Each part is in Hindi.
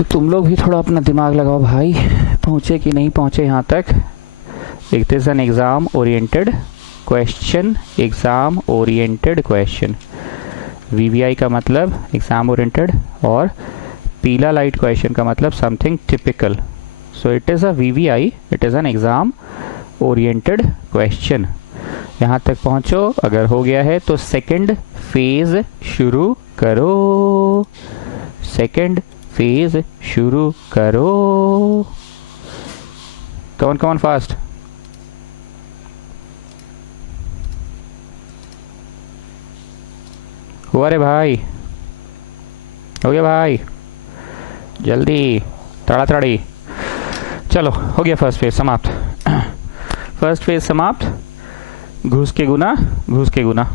तो तुम लोग भी थोड़ा अपना दिमाग लगाओ भाई, पहुँचे कि नहीं पहुँचे यहाँ तक। It is an exam oriented question, exam oriented question. VVI का मतलब एग्ज़ाम ओरिएंटेड और पीला लाइट क्वेश्चन का मतलब something typical. So it is a VVI, it is an exam oriented question. यहाँ तक पहुँचो, अगर हो गया है तो सेकंड फेज शुरू करो, सेकंड फेज शुरू करो। कौन कौन फास्ट? हुआ रे भाई, हो गया भाई, जल्दी तड़ातड़ी। चलो हो गया फर्स्ट फेज समाप्त। फर्स्ट फेज समाप्त। घुस के गुना, घुस के गुना।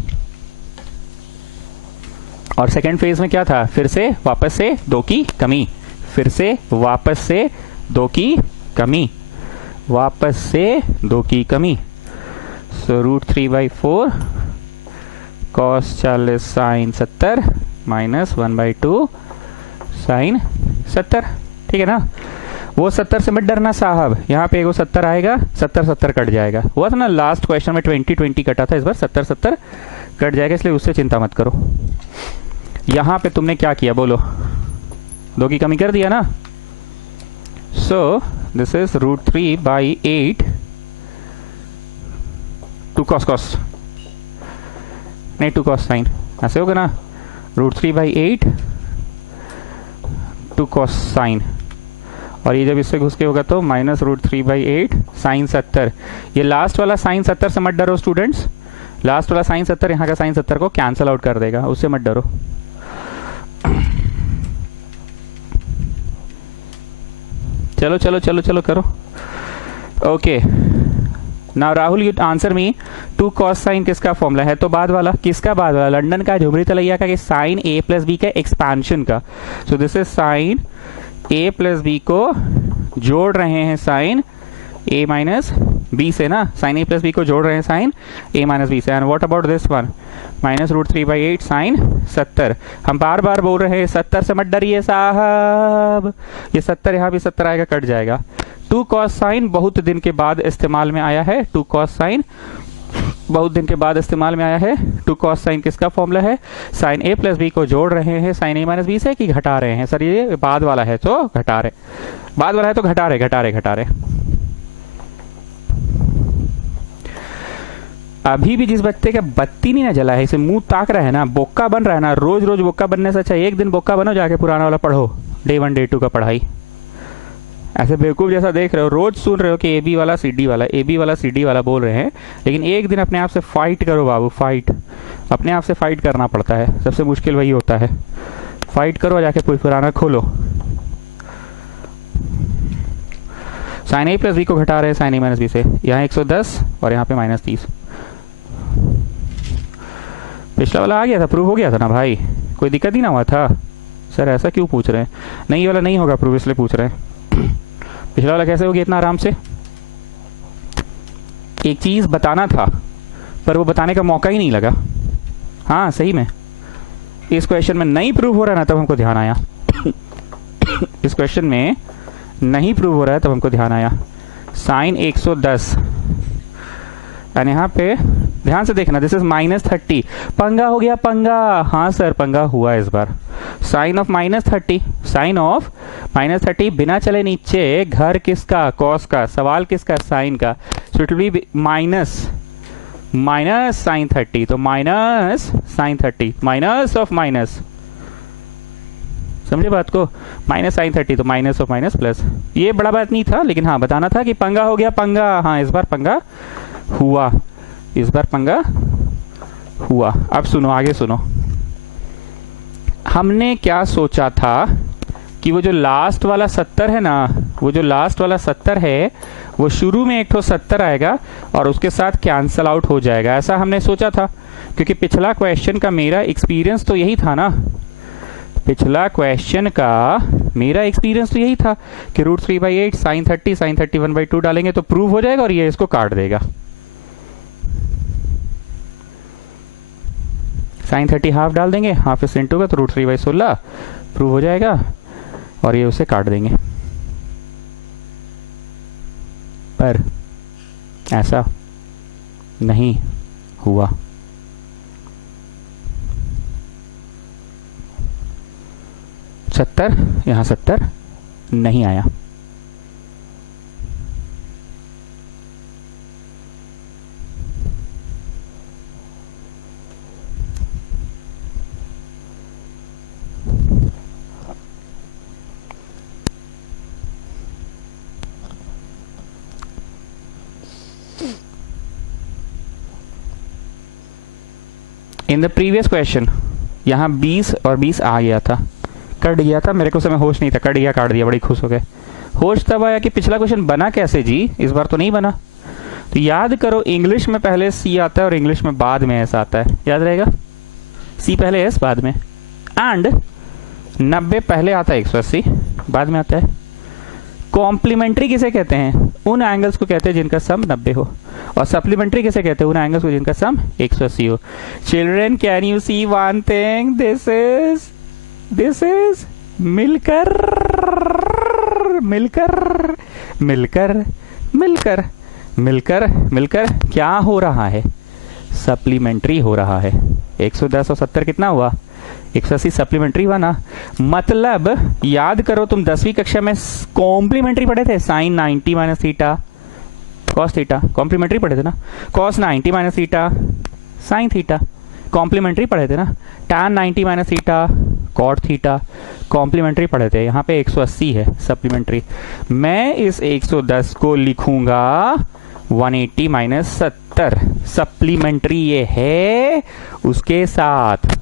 और सेकंड फेज में क्या था? फिर से वापस से दो की कमी, फिर से वापस से दो की कमी, वापस से दो की कमी। सो √3/4 cos 40 sin 70 माइनस 1/2 sin 70। ठीक है ना? वो 70 से मत डरना साहब, यहाँ पे एगो 70 आएगा, 70 कट जाएगा। हुआ था ना लास्ट क्वेश्चन में 20 कटा था, इस बार 70 कट जाएगा, इसलिए उससे चिंता मत करो। यहाँ पे तुमने क्या किया बोलो? दो की कमी कर दिया ना। सो दिस इज √3/8 2 cos नहीं 2 cos sin, ऐसे होगा ना। √3/8 2 cos sin, और ये जब इससे घुस के होगा तो माइनस √3/8 sin 70। ये लास्ट वाला sin 70 से मत डरो स्टूडेंट्स, लास्ट वाला sin 70 यहाँ का sin 70 को कैंसल आउट कर देगा, उससे मत डरो। चलो चलो चलो चलो करो। Okay now Rahul you answer me, 2 cos sin किसका फॉर्मूला है? तो बाद वाला, किसका बाद वाला? लंदन का, झुमरी तलैया का, कि साइन a + b का एक्सपांशन का। सो this is sine a + b को जोड़ रहे हैं साइन a - b से ना, साइन a + b को जोड़ रहे हैं साइन a - b से। And what about this one? Minus √3/8 sin 70। हम बार बार बोल रहे हैं 70 से मत डरिए साहब, ये 70 यहाँ भी 70 आएगा, कट जाएगा। 2 cos sin बहुत दिन के बाद इस्तेमाल में आया है, 2 cos sin बहुत दिन के बाद इस्तेमाल में आया है। 2 cos sin किसका फॉर्मूला है? साइन a + b को जोड़ रहे हैं साइन a - b से, कि घटा रहे हैं? सर ये बाद वाला है तो घटा रहे, बाद वाला है तो घटा रहे, घटा रहे, घटा रहे। अभी भी जिस बच्चे का बत्ती नहीं ना जला है, इसे मुंह ताक रहा है ना, बोक्का बन रहा है ना, रोज रोज बोक्का बनने से अच्छा एक दिन बोक्का बनो, जाके पुराना वाला पढ़ो, डे 1 डे 2 का पढ़ाई। ऐसे बेवकूफ जैसा देख रहे हो, रोज सुन रहे हो कि AB वाला CD वाला, AB वाला CD वाला बोल रहे हैं, लेकिन एक दिन अपने आप से फाइट करो बाबू, फाइट। अपने आप से फाइट करना पड़ता है, सबसे मुश्किल वही होता है। फाइट करो, जाके कोई पुराना खोलो। साइन a + b को घटा रहे हैं साइन a - b से, यहाँ 110 और यहाँ पे -30। पिछला वाला आ गया था, प्रूव हो गया था ना भाई, कोई दिक्कत ही ना हुआ था। सर ऐसा क्यों पूछ रहे हैं? नहीं ये वाला नहीं होगा प्रूव, इसलिए पूछ रहे हैं। पिछला वाला कैसे हो गया इतना आराम से? एक चीज बताना था पर वो बताने का मौका ही नहीं लगा। हाँ सही में इस क्वेश्चन में नहीं प्रूव हो रहा ना, तब हमको ध्यान आया। इस क्वेश्चन में नहीं प्रूव हो रहा है तब हमको ध्यान आया। साइन 110 एंड यहाँ पे ध्यान से देखना, दिस इज -30। पंगा हो गया, पंगा। हाँ सर पंगा हुआ इस बार। साइन ऑफ -30, साइन ऑफ -30 बिना चले नीचे, घर किसका? कॉस का। सवाल किसका? साइन का। So it will be minus sine 30, तो minus sine 30, minus of minus, समझे बात को? माइनस साइन 30 तो माइनस ऑफ माइनस प्लस। ये बड़ा बात नहीं था, लेकिन हाँ बताना था कि पंगा हो गया, पंगा। हाँ इस बार पंगा हुआ, इस बार पंगा हुआ। अब सुनो, आगे सुनो। हमने क्या सोचा था कि वो जो लास्ट वाला 70 है ना, वो जो लास्ट वाला 70 है, वो शुरू में एक तो 70 आएगा और उसके साथ कैंसल आउट हो जाएगा, ऐसा हमने सोचा था। क्योंकि पिछला क्वेश्चन का मेरा एक्सपीरियंस तो यही था ना, पिछला क्वेश्चन का मेरा एक्सपीरियंस तो यही था कि √3/8 sin 30 sin 30 1/2 डालेंगे तो प्रूव हो जाएगा और ये इसको काट देगा। sin 30 हाफ डाल देंगे, हाफ इस इंटू का तो √3/16 प्रूव हो जाएगा। और ये उसे काट देंगे, पर ऐसा नहीं हुआ। सत्तर, यहाँ 70 नहीं आया। इन द प्रीवियस क्वेश्चन यहाँ 20 और 20 आ गया था, कट गया था, मेरे को समय होश नहीं था, कट गया, काट दिया, बड़ी खुश हो गए। होश तब आया कि पिछला क्वेश्चन बना कैसे जी, इस बार तो नहीं बना। तो याद करो, इंग्लिश में पहले सी आता है और इंग्लिश में बाद में एस आता है, याद रहेगा, सी पहले एस बाद में। एंड 90 पहले आता है, 180 बाद में आता है। कॉम्प्लीमेंट्री किसे कहते हैं? उन एंगल्स को कहते हैं जिनका सम 90 हो। और सप्लीमेंट्री किसे कहते हैं? उन एंगल्स को जिनका सम 180 हो। Children, can you see one thing? This is मिलकर मिलकर मिलकर मिलकर मिलकर मिलकर क्या हो रहा है? सप्लीमेंट्री हो रहा है। 110 और 70 कितना हुआ? 180 सप्लीमेंट्री हुआ ना। मतलब याद करो, तुम 10वीं कक्षा में कॉम्प्लीमेंट्री पढ़े थे, sine 90 minus theta cos theta, complementary पढ़े थे ना। Cos 90 minus theta sine theta, complementary पढ़े थे ना। tan 90 minus theta cot theta, complementary पढ़े थे। यहाँ पे 180 है सप्लीमेंट्री। मैं इस 110 को लिखूंगा 180 माइनस 70, सप्लीमेंट्री ये है उसके साथ।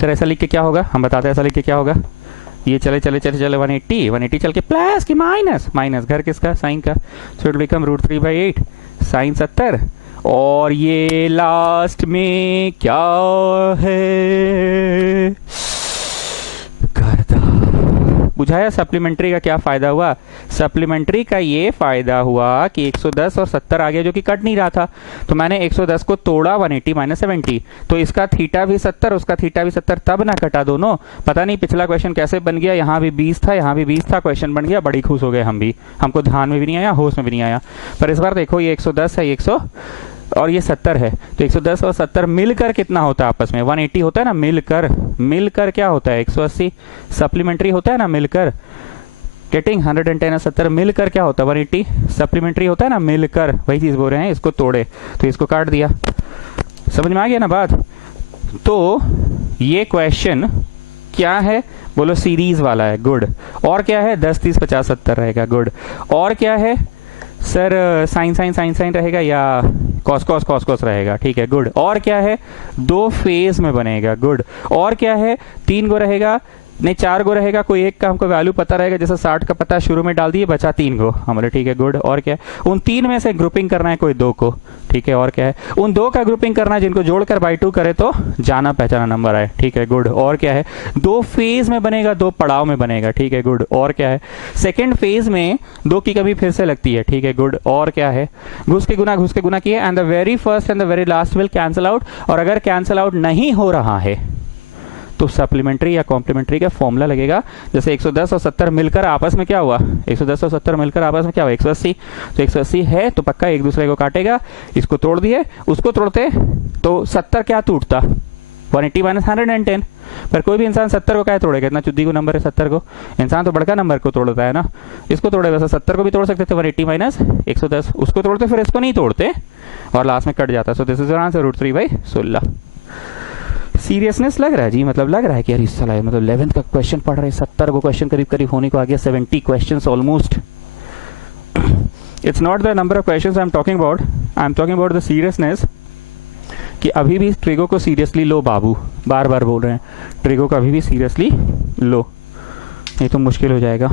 सर ऐसा लिख के क्या होगा, हम बताते हैं ऐसा लिख के क्या होगा। ये चले चले चले चले 180 चल के प्लस की माइनस, माइनस घर किसका? साइन का। So it become √3/8 sine 70। और ये लास्ट में क्या है? गर्दा। बुझाया सप्लीमेंट्री का क्या फायदा हुआ? सप्लीमेंट्री का ये फायदा हुआ कि 110 और 70 आ गया जो कि कट नहीं रहा था, तो मैंने 110 को तोड़ा 180 माइनस 70, तो इसका थीटा भी 70 उसका थीटा भी 70, तब ना कटा दोनों। पता नहीं पिछला क्वेश्चन कैसे बन गया, यहाँ भी 20 था यहाँ भी 20 था, क्वेश्चन बन गया, बड़ी खुश हो गए हम भी, हमको ध्यान में भी नहीं आया, होश में भी नहीं आया। पर इस बार देखो, ये 110 है, 100 और ये 70 है, तो 110 और 70 मिलकर कितना होता है आपस में? 180 होता है ना मिलकर। मिलकर क्या होता है? 180 सप्लीमेंट्री होता है ना मिलकर। गेटिंग 110 और 70 मिलकर क्या होता है? 180 सप्लीमेंट्री होता है ना मिलकर। वही चीज बोल रहे हैं, इसको तोड़े तो इसको काट दिया। समझ में आ गया ना बात? तो ये क्वेश्चन क्या है बोलो? सीरीज वाला है, गुड। और क्या है? 10 30 50 70 रहेगा, गुड। और क्या है sir? Sine sine sine sine रहेगा या कॉस कॉस कॉस कॉस रहेगा, ठीक है, गुड। और क्या है? 2 फेज में बनेगा, गुड। और क्या है? 3 गो रहेगा, नहीं 4 गो रहेगा, कोई एक का हमको वैल्यू पता रहेगा, जैसे 60 का पता शुरू में डाल दिए, बचा 3 गो हमारे, ठीक है, गुड। और क्या है? उन 3 में से ग्रुपिंग करना है कोई 2 को, ठीक है। और क्या है? उन 2 का ग्रुपिंग करना है जिनको जोड़कर बाई 2 करे तो जाना पहचाना नंबर आए, ठीक है, गुड। और क्या है? 2 फेज में बनेगा, 2 पड़ाव में बनेगा, ठीक है, गुड। और क्या है? सेकेंड फेज में 2 की कमी फिर से लगती है, ठीक है, गुड। और क्या है? घुस के गुना किए, and the very first and the very last will cancel out. और अगर कैंसिल आउट नहीं हो रहा है तो सप्लीमेंट्री या कॉम्प्लीमेंट्री का फॉर्मूला लगेगा। जैसे 110 और 70 मिलकर आपस में क्या हुआ? 110 और 70 मिलकर आपस में क्या हुआ? 180। तो 180 है तो पक्का एक दूसरे को काटेगा। इसको तोड़ दिए, उसको तोड़ते तो 70 क्या टूटता? 180 माइनस 110। पर कोई भी इंसान 70 को क्या तोड़ेगा? इतना चुद्दी को नंबर है 70 को, इंसान तो बड़का नंबर को तोड़ता है ना, इसको तोड़े। वैसे 70 को भी तोड़ सकते थे, 180 माइनस 110 उसको तोड़ते, फिर इसको नहीं तोड़ते और लास्ट में कट जाता। सो दिस इज आंसर √3/16। सीरियसनेस लग रहा है जी, मतलब लग रहा है कि यार इस साल मतलब 11th का क्वेश्चन पढ़ रहे हैं, 70 को क्वेश्चन करीब करीब होने को आ गया, 70 questions almost. It's not the number of questions I am talking about, I am talking about the seriousness, कि अभी भी ट्रिगो को सीरियसली लो बाबू, बार बार बोल रहे हैं, ट्रिगो को अभी भी सीरियसली लो, नहीं तो मुश्किल हो जाएगा।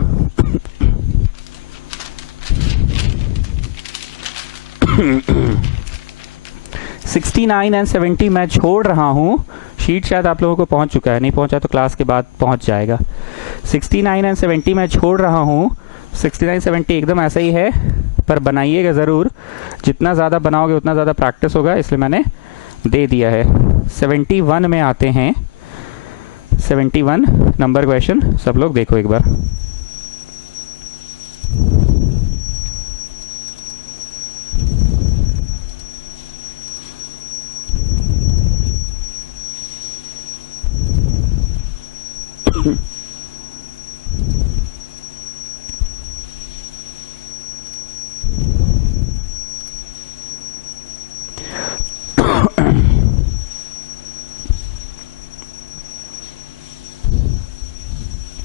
(69 और 70 मैं छोड़ रहा हूं, शीट शायद आप लोगों को पहुंच चुका है, नहीं पहुंचा तो क्लास के बाद पहुंच जाएगा। 69 और 70 मैं छोड़ रहा हूं, 69 70 एकदम ऐसा ही है, पर बनाइएगा ज़रूर, जितना ज़्यादा बनाओगे उतना ज़्यादा प्रैक्टिस होगा, इसलिए मैंने दे दिया है। 71 में आते हैं, 71 नंबर क्वेश्चन सब लोग देखो एक बार।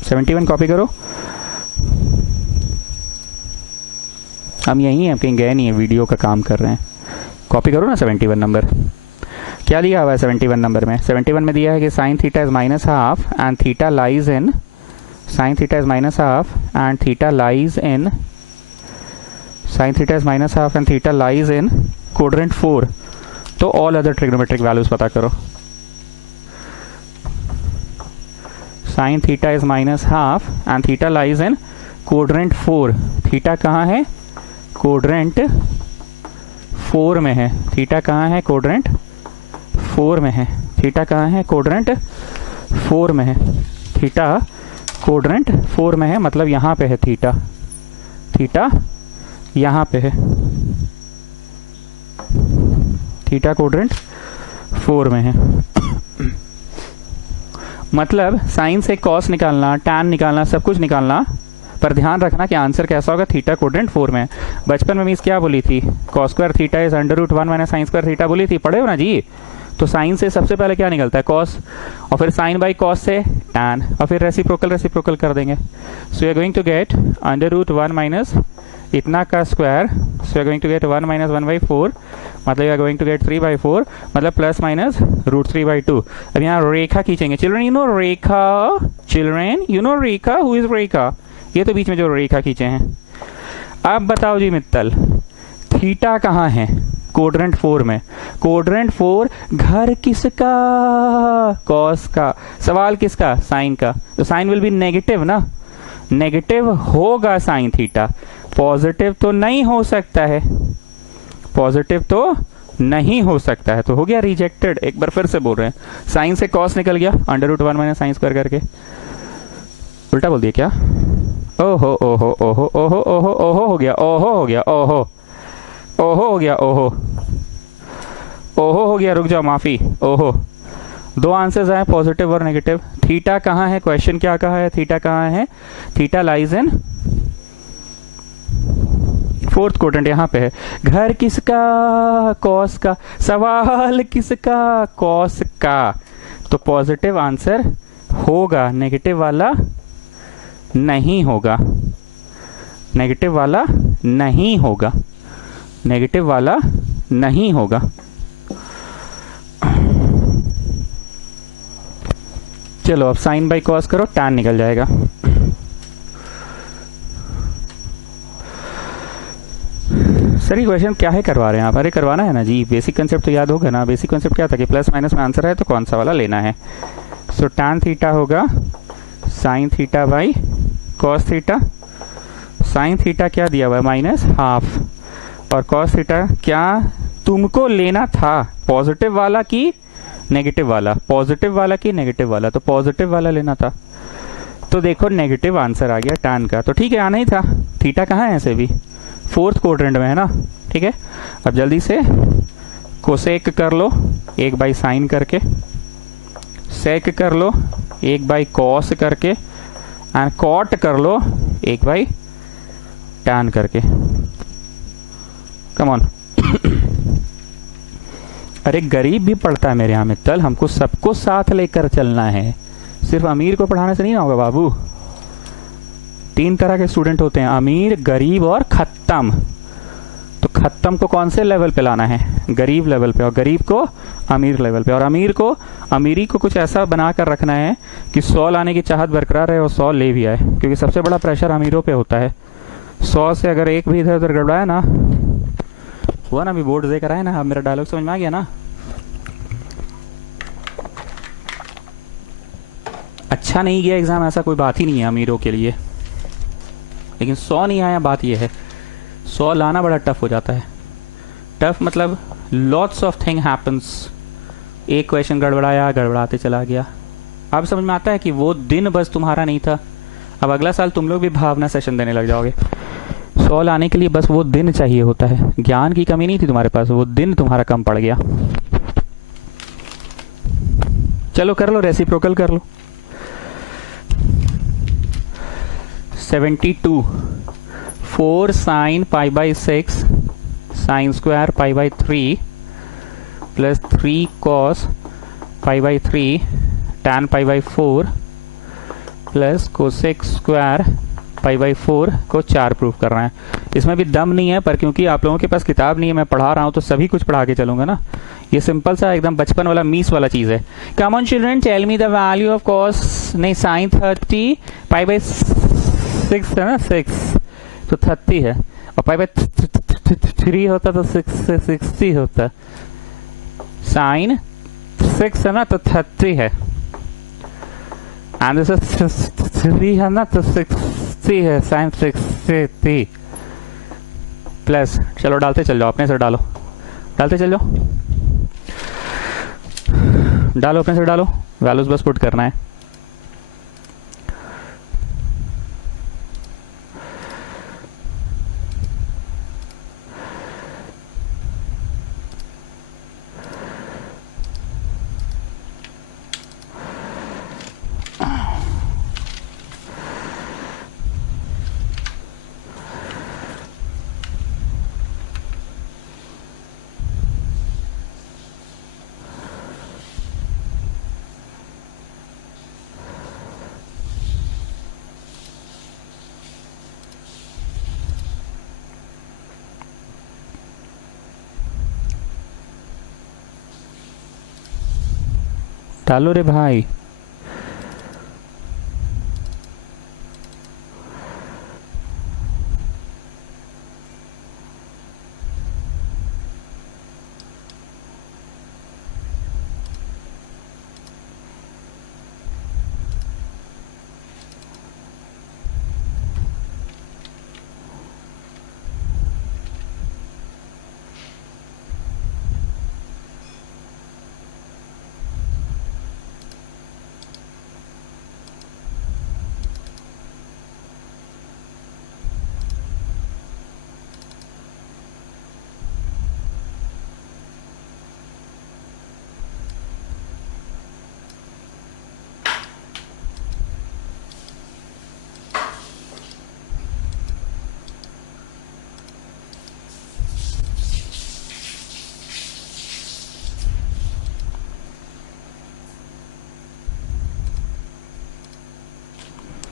सेवेंटी वन कॉपी करो। हम यहीं हैं, कहीं गए नहीं है, वीडियो का काम कर रहे हैं। कॉपी करो ना 71 नंबर। क्या दिया हुआ है 71 नंबर में? 71 में दिया है कि sine theta is minus half and theta lies in, sine theta is minus half and theta lies in, sine theta is minus half and theta lies in quadrant 4। तो ऑल अदर ट्रिग्नोमेट्रिक वैल्यूज पता करो। Sine theta is minus half and theta lies in quadrant 4। Theta कहाँ है? क्वाड्रेंट 4 में है। थीटा कहाँ है? क्वाड्रेंट 4 में है। थीटा कहाँ है? क्वाड्रेंट 4 में है। थीटा क्वाड्रेंट 4 में है, मतलब यहाँ पे है थीटा। थीटा यहाँ पे है। थीटा क्वाड्रेंट 4 में है। मतलब साइन से कॉस निकालना, टैन निकालना, सब कुछ निकालना, पर ध्यान रखना कि आंसर कैसा होगा? थीटा क्वाड्रेंट 4 में। बचपन में मीन्स क्या बोली थी? Cos square theta is under root 1 minus sine square theta बोली थी, पढ़े हो ना जी? तो साइन से सबसे पहले क्या निकलता है? कॉस, और फिर साइन बाई कॉस से टैन, और फिर रेसिप्रोकल कर देंगे। So you are going to get under root 1 minus इतना का square, so you are going to get 1 minus 1/4, मतलब you are going to get 3/4, मतलब प्लस माइनस रूट 3/2। अब यहाँ रेखा खींचेंगे। चिल्ड्रन यू नो रेखा, चिल्ड्रन यू नो रेखा, हु इज रेखा? ये तो बीच में जो रेखा खींचे हैं। अब बताओ जी मित्तल, थीटा कहाँ है? क्वाड्रेंट 4 में। क्वाड्रेंट 4 घर किसका? कॉस का। सवाल किसका? साइन का। तो साइन विल बी नेगेटिव ना, नेगेटिव होगा साइन थीटा, पॉजिटिव तो नहीं हो सकता है, पॉजिटिव तो नहीं हो सकता है। तो हो गया रिजेक्टेड। एक बार फिर से बोल रहे हैं, साइन से कॉस निकल गया under root 1 minus sine square करके। उल्टा बोल दिया क्या? ओहो ओहो ओहो ओहो ओहो ओहो हो गया, ओहो हो गया, ओहो ओहो हो गया, ओहो ओहो हो गया। रुक जाओ, माफी, ओहो। दो आंसर्स आए, पॉजिटिव और नेगेटिव। थीटा कहाँ है? क्वेश्चन क्या कहा है? थीटा कहाँ है? Theta lies in fourth quadrant, यहाँ पे है। घर किसका? कॉस का। सवाल किसका? कॉस का। तो पॉजिटिव आंसर होगा, नेगेटिव वाला नहीं होगा, नेगेटिव वाला नहीं होगा, नेगेटिव वाला नहीं होगा। चलो अब साइन बाई कॉस करो, टैन निकल जाएगा। सर ये क्वेश्चन क्या है करवा रहे हैं आप? अरे करवाना है ना जी, बेसिक कंसेप्ट तो याद होगा ना। बेसिक कंसेप्ट क्या था कि प्लस माइनस में आंसर है तो कौन सा वाला लेना है। सो टैन थीटा होगा sine theta by cos theta. Sine theta क्या दिया हुआ है? माइनस हाफ, और कॉस थीटा क्या तुमको लेना था? पॉजिटिव वाला की नेगेटिव वाला? पॉजिटिव वाला की नेगेटिव वाला? तो पॉजिटिव वाला लेना था। तो देखो नेगेटिव आंसर आ गया टैन का, तो ठीक है आना ही था। थीटा कहाँ है? ऐसे भी फोर्थ क्वाड्रेंट में है ना, ठीक है। अब जल्दी से कोसेक कर लो 1/sin करके, सेक कर लो 1/cos करके, एंड कॉट कर लो 1/tan करके। Come on. अरे गरीब भी पढ़ता है मेरे यहाँ मित्तल, हमको सबको साथ लेकर चलना है, सिर्फ अमीर को पढ़ाने से नहीं ना होगा बाबू। 3 तरह के स्टूडेंट होते हैं, अमीर, गरीब और खत्म। तो खत्म को कौन से लेवल पे लाना है? गरीब लेवल पे, और गरीब को अमीर लेवल पे, और अमीर को अमीरी को कुछ ऐसा बना कर रखना है कि 100 लाने की चाहत बरकरार रहे और 100 ले भी आए, क्योंकि सबसे बड़ा प्रेशर अमीरों पे होता है। 100 से अगर एक भी इधर उधर गड़बड़ाया ना, हुआ ना, अभी बोर्ड देकर आए ना, अब मेरा डायलॉग समझ में आ गया ना। अच्छा नहीं गया एग्जाम, ऐसा कोई बात ही नहीं है अमीरों के लिए, लेकिन 100 नहीं आया, बात यह है 100 लाना बड़ा टफ हो जाता है। टफ मतलब लॉट्स ऑफ थिंग हैपन्स। एक क्वेश्चन गड़बड़ाया, गड़बड़ाते चला गया, अब समझ में आता है कि वो दिन बस तुम्हारा नहीं था। अब अगला साल तुम लोग भी भावना सेशन देने लग जाओगे। 100 लाने के लिए बस वो दिन चाहिए होता है। ज्ञान की कमी नहीं थी तुम्हारे पास, वो दिन तुम्हारा कम पड़ गया। चलो कर लो, रेसिप्रोकल कर लो। 72 4 sine pi by 6 sine square pi by 3 plus 3 cos pi by 3 tan pi by 4 plus cosec square pi by 4 को 4 प्रूव कर रहे हैं। इसमें भी दम नहीं है, पर क्योंकि आप लोगों के पास किताब नहीं है, मैं पढ़ा रहा हूँ तो सभी कुछ पढ़ा के चलूंगा ना। ये सिंपल सा एकदम बचपन वाला मीस वाला चीज है। Come on children, tell me the value of cos, नहीं साइन 30 पाई बाई 6 है ना, 6 तो 30 है, और पाई बाई 3 होता तो 6 से 60 होता। साइन 6 है ना तो 30 है, एंड दिस इज 3 है ना तो 60 है, साइन 60 प्लस। चलो डालते चल जाओ, अपने से डालो, डालते चल जाओ, डालो अपने से डालो, वैल्यूज बस पुट करना है। डालो रे भाई।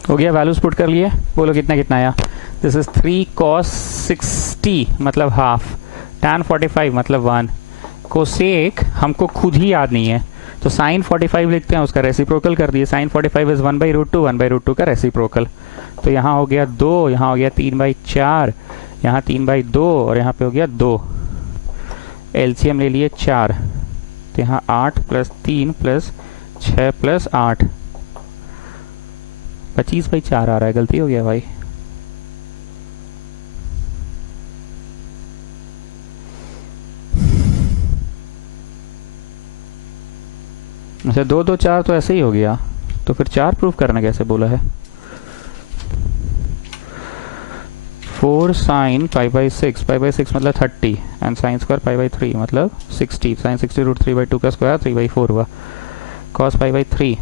हो गया, वैल्यूज पुट कर लिए, बोलो कितना कितना आया। दिस इज 3 cos 60 मतलब हाफ, tan 45 मतलब 1, कोसेक हमको खुद ही याद नहीं है तो साइन 45 लिखते हैं, उसका रेसिप्रोकल कर दिए। साइन 45 इज 1/√2, 1/√2 का रेसिप्रोकल। तो यहाँ हो गया 2, यहाँ हो गया 3/4, यहाँ 3/2 और यहाँ पे हो गया 2। एलसीएम ले लिए 4, तो यहाँ 8 + 3 + 6 + 8 25/4 आ रहा है। गलती हो गया भाई। अच्छा 2 2 4 तो ऐसे ही हो गया, तो फिर 4 प्रूफ करना कैसे बोला है। 4 साइन π/6, π/6 मतलब 30 एंड साइन स्क्वायर π/3 मतलब 60, साइन 60 √3/2 का स्क्वायर 3/4 हुआ, cos π/3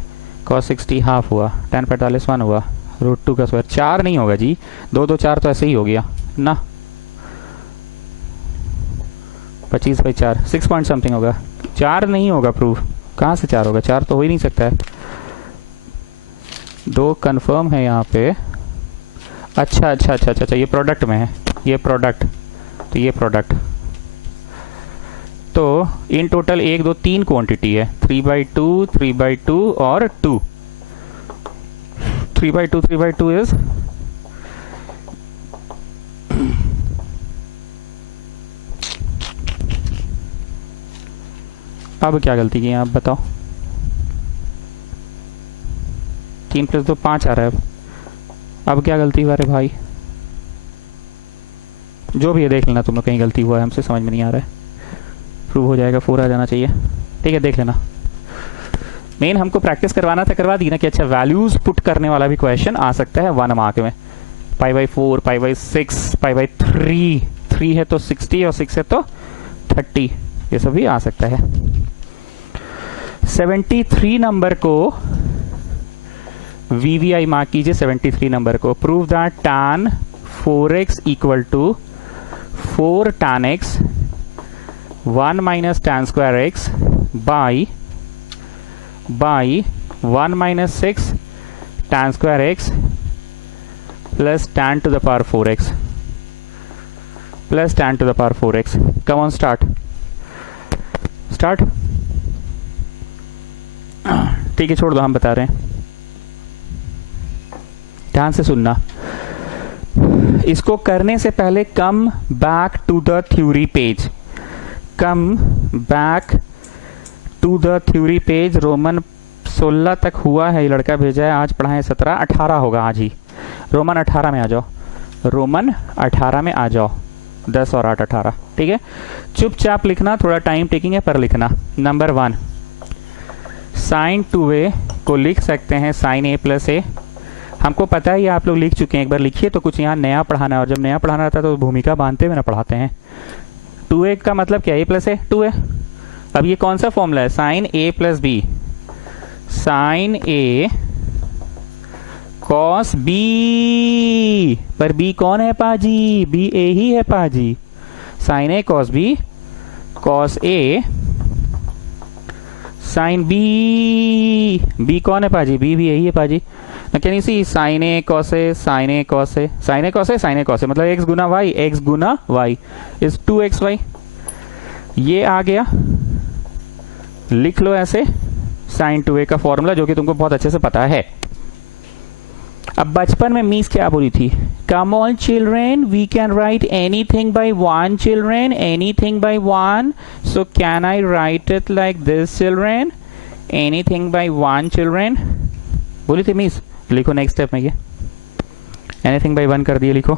cos 60 हाफ हुआ, tan 45 1 हुआ, √2 का स्क्वायर। 4 नहीं होगा जी, 2 2 4 तो ऐसे ही हो गया ना, 25/4 6 पॉइंट समथिंग होगा। 4 नहीं होगा प्रूफ, कहाँ से 4 होगा, 4 तो हो ही नहीं सकता है। 2 कंफर्म है यहाँ पे। अच्छा अच्छा अच्छा अच्छा, ये प्रोडक्ट में है, ये प्रोडक्ट, तो ये प्रोडक्ट, तो इन टोटल 1 2 3 क्वांटिटी है, 3/2 3/2 और 2। 3/2 3/2 इज अब क्या गलती की आप बताओ। 3 + 2 5 आ रहा है। अब क्या गलती हुआ रे भाई, जो भी है देख लेना तुम लोग, कहीं गलती हुआ है हमसे समझ में नहीं आ रहा है। प्रूव हो जाएगा, 4 आ जाना चाहिए। ठीक है देख लेना, मेन हमको प्रैक्टिस करवाना था, करवा दी ना कि अच्छा वैल्यूज पुट करने वाला भी क्वेश्चन आ सकता है 1 मार्क में। π/4, π/6, π/3, 3 है तो 60 और 6 है तो 30, ये सब भी आ सकता है। 73 नंबर को VVI मार्क कीजिए। 73 नंबर को prove that tan 4x equal to 4 tan x 1 minus tan square x by 1 minus 6 tan square x plus tan to the power 4x plus tan to the power 4x। Come on start. ठीक है, छोड़ दो, हम बता रहे हैं, ध्यान से सुनना। इसको करने से पहले come back to the theory page, come back to the theory page. Roman 16 तक हुआ है, ये लड़का भेजा है, आज पढ़ाएं 17, 18 होगा आज ही। रोमन 18 में आ जाओ, रोमन 18 में आ जाओ। 10 और 8 18, ठीक है। चुपचाप लिखना, थोड़ा टाइम टेकिंग है पर लिखना। नंबर 1, साइन 2a को लिख सकते हैं साइन a प्लस ए। हमको पता है ये आप लोग लिख चुके हैं, एक बार लिखिए तो कुछ यहाँ नया पढ़ाना है, और जब नया पढ़ाना रहता है तो भूमिका बांधते हुए ना पढ़ाते हैं। 2a का मतलब क्या है, a प्लस ए 2a। अब ये कौन सा फॉर्मूला है, sine a plus b, sine a cos b, पर b कौन है पाजी, b a ही है पाजी। Sine a cos b, cos a sine b, b कौन है पाजी, b भी यही है पाजी। Can you see sine a cos a, sine a cos a, sine a cos a, sine a cos a, मतलब x गुना y, x गुना y इज 2xy। ये आ गया, लिख लो ऐसे साइन 2a का फॉर्मूला, जो कि तुमको बहुत अच्छे से पता है। अब बचपन में मीस क्या बोली थी, come on children we can write anything by 1 children, anything by 1, so can I write it like this children, anything by 1 children, बोली थी मीस। लिखो नेक्स्ट स्टेप में, ये एनीथिंग बाय 1 कर दिए, लिखो।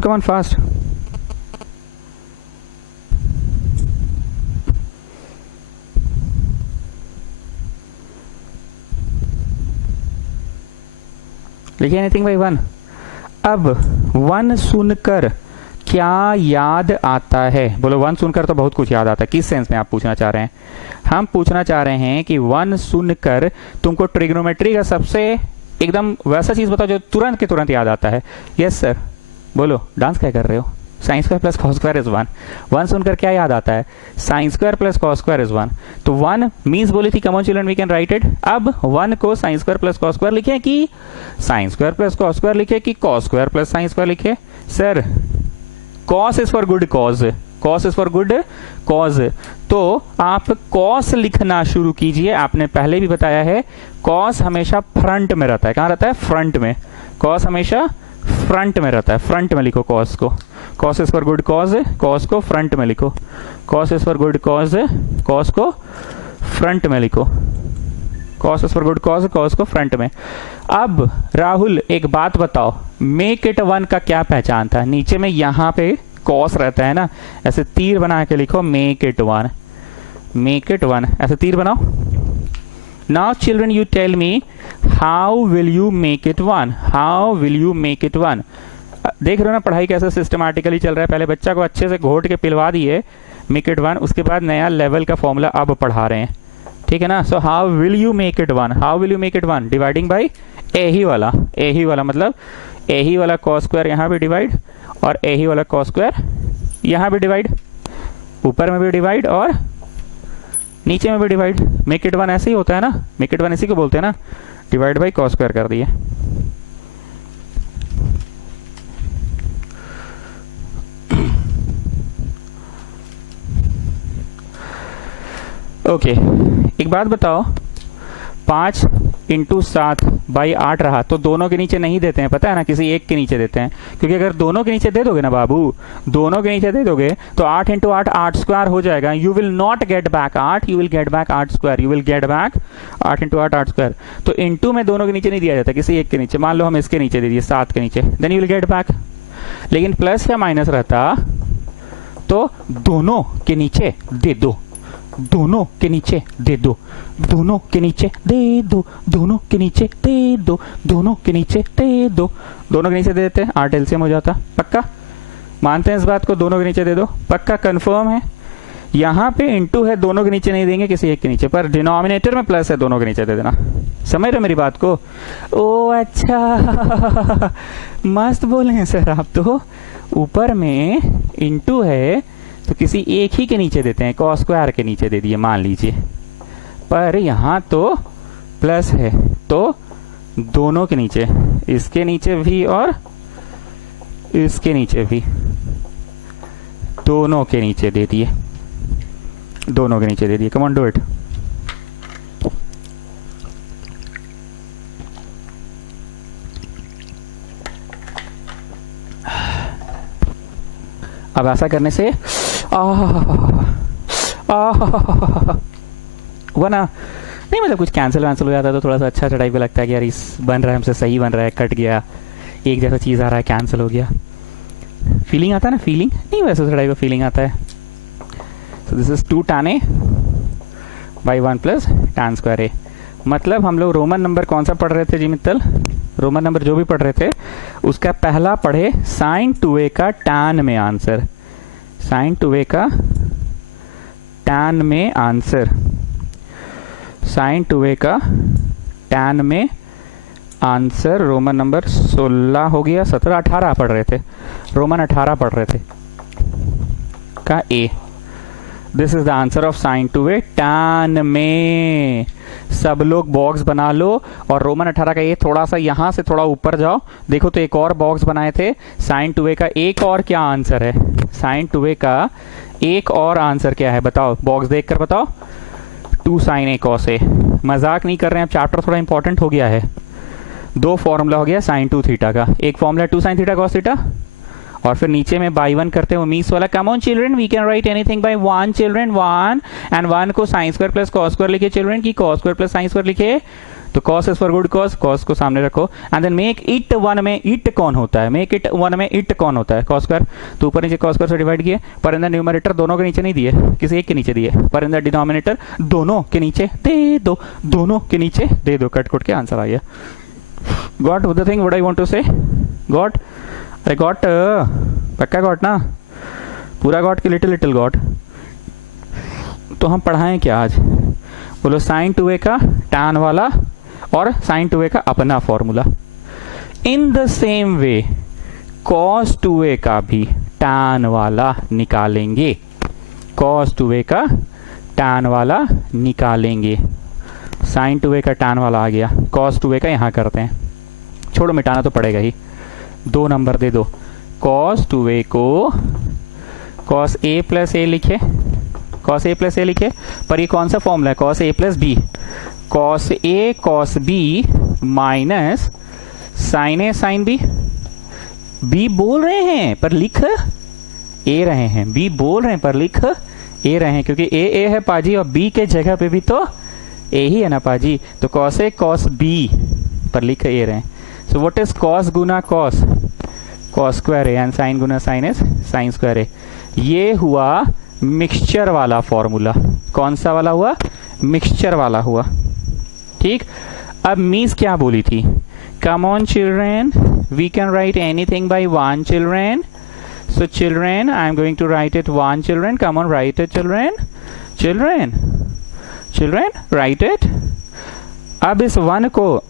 Come on fast. लिखिए एनीथिंग बाय 1। अब 1 सुनकर क्या याद आता है, बोलो 1 सुनकर तो बहुत कुछ याद आता है। किस सेंस में आप पूछना चाह रहे हैं, हम पूछना चाह रहे हैं कि 1 सुनकर तुमको ट्रिग्नोमेट्री का सबसे एकदम वैसा चीज बताओ जो तुरंत के तुरंत याद आता है। यस सर, बोलो, डांस क्या कर रहे हो। Sine square plus cos square is 1। 1 सुनकर क्या याद आता है, sine square plus cos square is 1। तो 1 मीन्स बोली थी come on children we can write it. अब 1 को sine square plus cos square लिखे कि sine square plus cos square लिखे कि cos square plus sine square लिखे। Sir cos is for good cause, cos is for good cause, तो आप कॉस लिखना शुरू कीजिए। आपने पहले भी बताया है कॉस हमेशा फ्रंट में रहता है। कहां रहता है, फ्रंट में। कॉस हमेशा फ्रंट में रहता है, फ्रंट में लिखो कॉस को। Cos is for good cause, cos को फ्रंट में लिखो। Cos is for good cause, cos को फ्रंट में लिखो। Cos is for good cause, cos को फ्रंट में। अब राहुल एक बात बताओ, मेक इट 1 का क्या पहचान था। नीचे में यहां पे कॉस रहता है ना, ऐसे तीर बना के लिखो मेक इट 1, मेक इट 1, ऐसे तीर बनाओ। Now children you tell me how will you make it 1, how will you make it 1। देख रहे हो ना पढ़ाई कैसे सिस्टमैटिकली चल रहा है। पहले बच्चा को अच्छे से घोट के पिलवा दिए मेक इट 1, उसके बाद नया लेवल का फॉर्मूला अब पढ़ा रहे हैं, ठीक है ना। So how will you make it 1, how will you make it 1, dividing by A ही वाला, ए ही वाला मतलब ए ही वाला कॉस स्क्वायर यहाँ भी डिवाइड, और ए ही वाला कॉस स्क्वायर यहाँ भी डिवाइड, ऊपर में भी डिवाइड और नीचे में भी डिवाइड। मेक इट 1 ऐसे ही होता है ना, मेक इट 1 इसी को बोलते हैं ना, डिवाइड बाई कॉस स्क्वायर कर दिए। ओके, एक बात बताओ, 5 इंटू 7 बाई 8 रहा, तो दोनों के नीचे नहीं देते हैं, पता है ना, किसी एक के नीचे देते हैं, क्योंकि अगर दोनों के नीचे दे दोगे ना बाबू, दोनों के नीचे दे दोगे तो 8 इंटू 8 8 स्क्वायर हो जाएगा। You will not get back 8, you will get back 8 square, you will get back 8 into 8 8 square. तो इंटू में दोनों के नीचे नहीं दिया जाता, किसी एक के नीचे, मान लो हम इसके नीचे दे दिए 7 के नीचे, then you will get back. लेकिन प्लस या माइनस रहता तो दोनों के नीचे दे दो, दोनों के नीचे दे दो, दोनों के नीचे दे दो, दोनों के नीचे दे दो, दोनों के नीचे दे दो, दोनों के नीचे दे देते हैं, 8 एलसीएम हो जाता। पक्का मानते हैं इस बात को, दोनों के नीचे दे दो, पक्का कंफर्म है। यहाँ पे इंटू है, दोनों के नीचे नहीं देंगे, किसी एक के नीचे, पर डिनोमिनेटर में प्लस है, दोनों के नीचे दे देना। समझ रहे मेरी बात को? ओ अच्छा मस्त बोले हैं सर आप तो। ऊपर में इंटू है तो किसी एक ही के नीचे देते हैं, कॉस स्क्वायर के नीचे दे दिए मान लीजिए, पर यहाँ तो प्लस है तो दोनों के नीचे, इसके नीचे भी और इसके नीचे भी, दोनों के नीचे दे दिए, दोनों के नीचे दे दिए। कम ऑन डू इट। अब ऐसा करने से वरना नहीं, मतलब कुछ कैंसिल वैंसिल हो जाता है तो थोड़ा सा अच्छा चढ़ाई पे लगता है कि यार इस बन रहा है हमसे, सही बन रहा है, कट गया, एक जैसा चीज़ आ रहा है, कैंसिल हो गया, फीलिंग आता है ना, फीलिंग नहीं वैसे चढ़ाई पे फीलिंग आता है। सो this is 2 tan a by 1 plus tan square a। मतलब हम लोग रोमन नंबर कौन सा पढ़ रहे थे जी मित्तल? रोमन नंबर जो भी पढ़ रहे थे उसका पहला पढ़े sin 2a का tan में आंसर, sin 2a का tan में आंसर, sin 2a का tan में आंसर। रोमन नंबर 16 हो गया, 17 18 पढ़ रहे थे, रोमन 18 पढ़ रहे थे का a। This is the answer of sin 2a tan में। सब लोग बॉक्स बना लो और रोमन 18 का ये थोड़ा सा यहां से थोड़ा ऊपर जाओ, देखो तो एक और बॉक्स बनाए थे। sin 2a का एक और क्या आंसर है? sin 2a का एक और आंसर क्या है बताओ, बॉक्स देखकर बताओ। 2 sin a cos a। मजाक नहीं कर रहे हैं, अब चैप्टर थोड़ा इंपॉर्टेंट हो गया है। 2 फॉर्मूला हो गया sin 2 थीटा का, एक formula 2 sin theta cos theta, और फिर नीचे में बाई 1 करते हैं मीस वाला। Come on children, we can write anything by 1 children, 1 and 1 को sin square plus cos square लिखे चिल्ड्रन, की cos square plus sin square लिखे, तो cos is for good cos, cos को सामने रखो, एंड देन मेक इट 1 में इट कौन होता है, मेक इट 1 में इट कौन होता है, cos स्क्वायर, तो ऊपर नीचे cos स्क्वायर से डिवाइड किए, पर इन द न्यूमरेटर दोनों के नीचे नहीं दिए, किसी एक के नीचे दिए, पर इन द डिनोमिनेटर दोनों के नीचे दे दो, दोनों के नीचे दे दो, कट कुट के आंसर आ गया। Got the thing what I want to say? Got? I got, पक्का गॉट ना, पूरा गॉट की लिटिल लिटिल गॉट? तो हम पढ़ाएं क्या आज? बोलो sin 2a का tan वाला और sin 2a का अपना formula. In the same way cos 2a का भी tan वाला निकालेंगे, cos 2a का tan वाला निकालेंगे। sin 2a का tan वाला आ गया, cos 2a का यहां करते हैं, छोड़ो मिटाना तो पड़ेगा ही, 2 नंबर दे दो। cos 2a को cos a प्लस a लिखे, cos a प्लस a लिखे, पर ये कौन सा फॉर्मूला है? cos a plus b, cos a cos b minus sin a sin b। b बोल रहे हैं पर लिख a रहे हैं, b बोल रहे हैं पर लिख a रहे हैं, क्योंकि a है पाजी और b के जगह पे भी तो a ही है ना पाजी, तो cos a cos b पर लिख a रहे हैं। सो व्हाट इज cos गुना cos? cos square A, and sin गुना sin is sin square A. ये हुआ मिक्सचर वाला फॉर्मूला। कौन सा वाला हुआ? मिक्सचर वाला हुआ। ठीक, अब मीस क्या बोली थी? Come on children, we can write anything by 1 children. So children, I am going to write it 1 children. Come on, write it children, children, children, write it. अब इस 1 को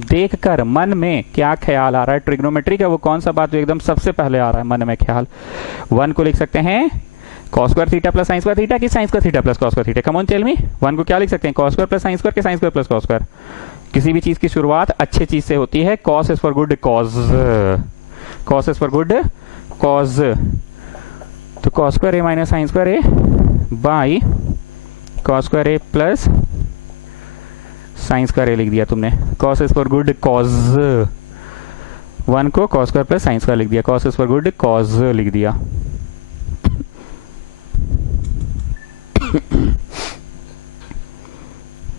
देखकर मन में क्या ख्याल आ रहा है? ट्रिग्नोमेट्री का वो कौन सा बात एकदम सबसे पहले आ रहा है मन में ख्याल? 1 को लिख सकते हैं cos square theta plus sin square theta की sin square theta plus cos square theta? Come on tell me, 1 को क्या लिख सकते हैं? cos square plus sin square के sin square plus cos square. किसी भी चीज की शुरुआत अच्छे चीज से होती है। cos is for good cos, cos is for good cos, तो cos square a minus sin square a by cos square a plus sine square A लिख दिया तुमने, cos is for good cause, 1 को cos square plus sine square लिख दिया, cos is for good cause लिख दिया।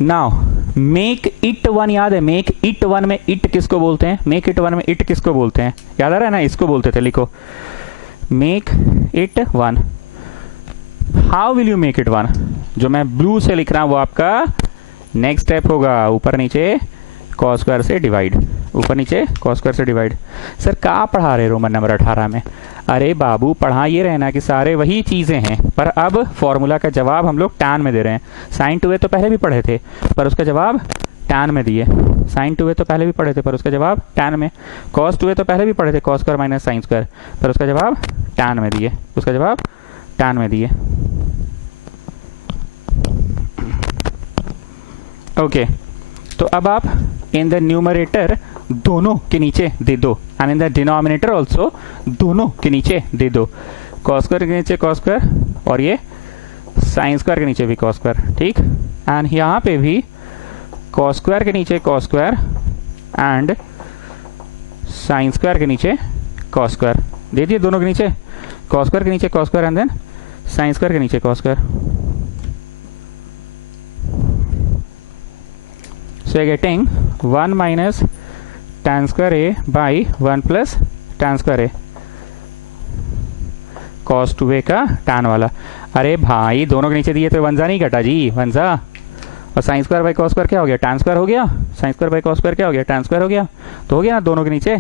नाउ मेक इट वन, याद है मेक इट वन में इट किसको बोलते हैं, मेक इट वन में इट किसको बोलते हैं, याद आ रहा है ना, इसको बोलते थे, लिखो make it one. How will you make it one, जो मैं ब्लू से लिख रहा हूं वो आपका नेक्स्ट स्टेप होगा, ऊपर नीचे कॉस स्क्वायर से डिवाइड, ऊपर नीचे कॉस स्क्वायर से डिवाइड। सर कहाँ पढ़ा रहे रोमन नंबर 18 में, अरे बाबू पढ़ा ये रहना कि सारे वही चीजें हैं, पर अब फॉर्मूला का जवाब हम लोग टैन में दे रहे हैं। साइन 2a तो पहले भी पढ़े थे पर उसका जवाब टैन में दिए, साइन 2a तो पहले भी पढ़े थे पर उसका जवाब टैन में, कॉस 2a तो पहले भी पढ़े थे, cos square minus sine square, पर उसका जवाब टैन में दिए, उसका जवाब टैन में दिए। ओके तो अब आप इन द न्यूमरेटर दोनों के नीचे दे दो and in the denominator also दोनों के नीचे दे दो, कॉस स्क्वायर के नीचे कॉस स्क्वायर और ये साइन स्क्वायर के नीचे भी कॉस स्क्वायर, ठीक, एंड यहाँ पे भी कॉस स्क्वायर के नीचे cos square and sign square के नीचे कॉस स्क्वायर दे दिए, दोनों के नीचे कॉस स्क्वायर के नीचे cos square and then sine square के नीचे cos square. So you're getting 1 minus tan square a by 1 plus tan square a, cos 2a का tan वाला। अरे भाई दोनों के नीचे दिए तो वंजा नहीं घटा जी, वंजा, और sine square by cos square क्या हो गया, tan स्क्वायर हो गया, sine square by cos square क्या हो गया, tan स्क्वायर हो गया, तो हो गया ना दोनों के नीचे।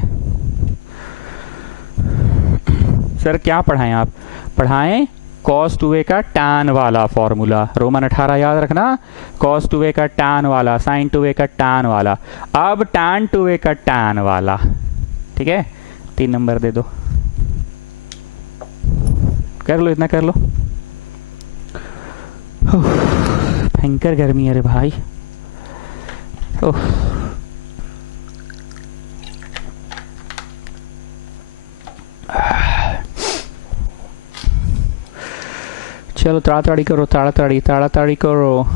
सर क्या पढ़ाएं आप, पढ़ाएं cos 2a का tan वाला फॉर्मूला, रोमन 18 याद रखना, cos 2a का tan वाला, sin 2a का tan वाला, अब tan 2a का tan वाला, ठीक है, 3 नंबर दे दो, कर लो इतना कर लो। भयंकर गर्मी है रे भाई, ओह चलो ताड़ाताड़ी करो, ताड़ाताड़ी ताड़ाताड़ी करो।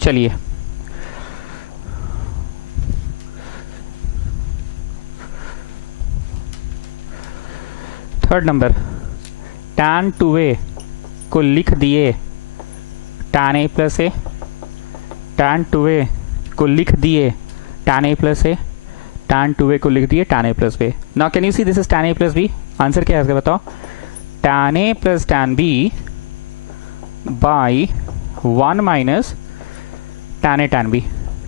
चलिए थर्ड नंबर, tan 2a को लिख दिए tan a plus A, tan 2a को लिख दिए tan a plus A, tan 2a को लिख दिए tan a plus b। Now can you see this is tan a plus b, answer क्या है इसका बताओ, tan a plus tan b by 1 minus tan a tan b,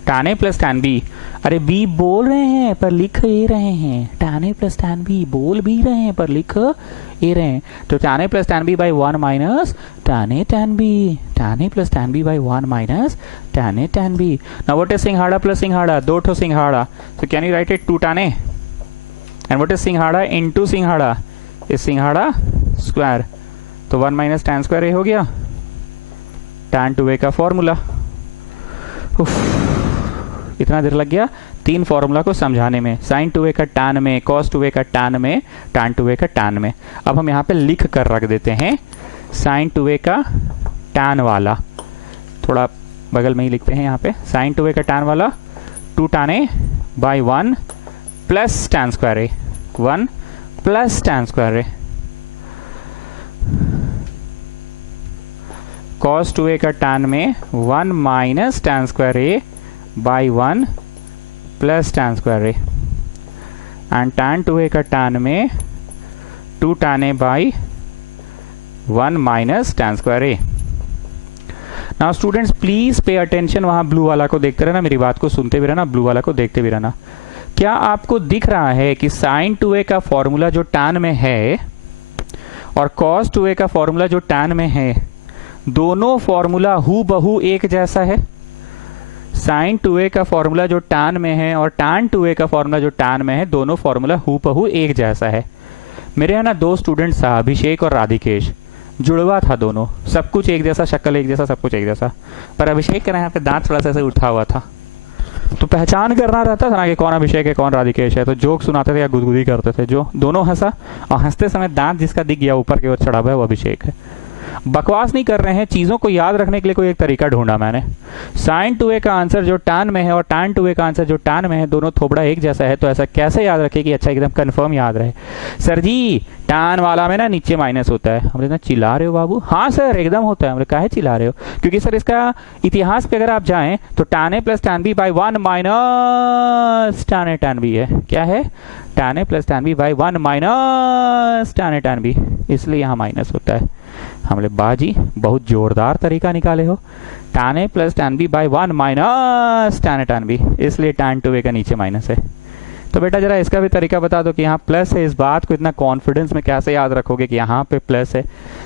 tan a plus tan b, अरे b बोल रहे हैं पर लिख ये रहे हैं, tan a plus tan b बोल भी रहे हैं पर लिख ये रहे हैं, तो tan a plus tan b by 1 minus tan a tan b, tan a plus tan b by 1 minus tan a tan b। Now what is सिंघाड़ा प्लस सिंघाड़ा, दो ठो सिंघाड़ा, so can you right it 2 tan a, and what is सिंघाड़ा इनटू सिंघाड़ा इज सिंघाड़ा स्क्वायर, तो 1 माइनस tan स्क्वायर ए हो गया, tan 2a का फॉर्मूला। इतना देर लग गया 3 फॉर्मूला को समझाने में, साइन 2a का tan में, cos 2a का tan में, tan 2a का tan में। अब हम यहाँ पे लिख कर रख देते हैं साइन 2a का tan वाला, थोड़ा बगल में ही लिखते हैं यहाँ पे, साइन 2a का tan वाला 2 tan a by 1 plus tan square A, 1 plus tan square A, cos 2a का tan में 1 minus tan square A by 1 plus tan square A, and tan 2a का tan में 2 tan a by 1 minus tan square A. Now students please pay attention, वहां ब्लू वाला को देखते रहना, मेरी बात को सुनते भी रहना, ब्लू वाला को देखते भी रहना। क्या आपको दिख रहा है कि साइन 2a का फॉर्मूला जो tan में है और cos 2a का फॉर्मूला जो tan में है, दोनों फॉर्मूला हूबहू एक जैसा है। sin 2a का फॉर्मूला जो tan में है और tan 2a का फॉर्मूला जो tan में है, दोनों फॉर्मूला हूबहू एक जैसा है। मेरे यहाँ ना दो स्टूडेंट्स था, अभिषेक और राधिकेश, जुड़वा था दोनों, सब कुछ एक जैसा, शक्ल एक जैसा, सब कुछ एक जैसा, पर अभिषेक के यहाँ पे दांत थोड़ा सा ऐसे उठा हुआ था, तो पहचान करना रहता था ना कि कौन अभिषेक है कौन राधिकेश है, तो जोक सुनाते थे या गुदगुदी करते थे। जो दोनों हंसा, और हंसते समय दांत जिसका दिख गया ऊपर की ओर चढ़ा हुआ है वो अभिषेक है। बकवास नहीं कर रहे हैं, चीजों को याद रखने के लिए कोई एक तरीका ढूंढा मैंने। sin 2a का आंसर जो tan में है और tan 2a का आंसर जो tan में है, दोनों थोबड़ा एक जैसा है, तो ऐसा कैसे याद रखे कि अच्छा एकदम कंफर्म याद रहे। सर जी tan वाला में ना नीचे माइनस होता है। हमने कहा चिल्ला रहे हो बाबू? हाँ सर एकदम होता है। हमने कहा है चिल्ला रहे हो? क्योंकि सर इसका इतिहास पे अगर आप जाएं तो tan a plus tan b by 1 minus tan a tan b है। क्या है? tan a plus tan b by 1 minus tan a tan b, इसलिए यहाँ माइनस होता है। हमने बाजी बहुत जोरदार तरीका निकाले हो। tan a plus tan b by 1 minus tan a tan b, इसलिए tan 2a का नीचे माइनस है। तो बेटा जरा इसका भी तरीका बता दो कि यहाँ प्लस है, इस बात को इतना कॉन्फिडेंस में कैसे याद रखोगे कि यहाँ पे प्लस है।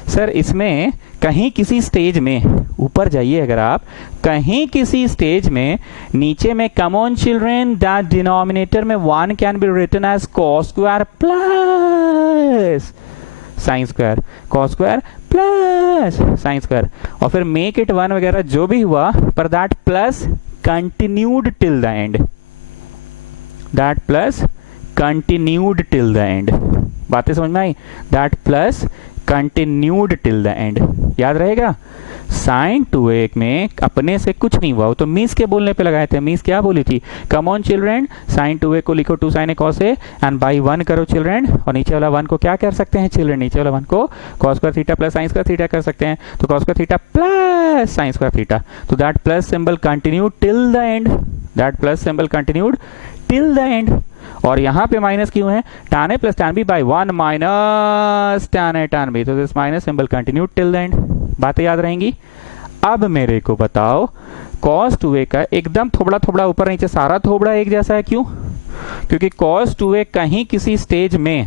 सर इसमें कहीं किसी स्टेज में, ऊपर जाइए अगर आप, कहीं किसी स्टेज में नीचे में come on children that denominator में 1 can be written as cos square plus sine square, cos square plus sine square, और फिर मेक इट 1 वगैरह जो भी हुआ, पर that plus continued till the end, that plus continued till the end. बातें समझ में आई? That plus continued till the end, याद रहेगा। sin 2a में अपने से कुछ नहीं हुआ, वो तो मिस के बोलने पे लगाए थे। मिस क्या बोली थी? Come on children sin 2a को लिखो 2 sin a cos a and by 1 करो चिल्ड्रेन, और नीचे वाला 1 को क्या कर सकते हैं चिल्ड्रेन? नीचे वाला 1 को cos square theta plus sin square theta कर सकते हैं, तो cos square theta plus sin square theta, तो that plus symbol continued till the end, that plus symbol continued till the end. और यहाँ पे माइनस क्यों है? tan a plus tan b by 1 minus tan a tan b, तो this minus symbol continued till the end. बातें याद रहेंगी? अब मेरे को बताओ cos 2a का एकदम थोबड़ा थोबड़ा ऊपर नीचे सारा थोबड़ा एक जैसा है, क्यों? क्योंकि cos 2a कहीं किसी स्टेज में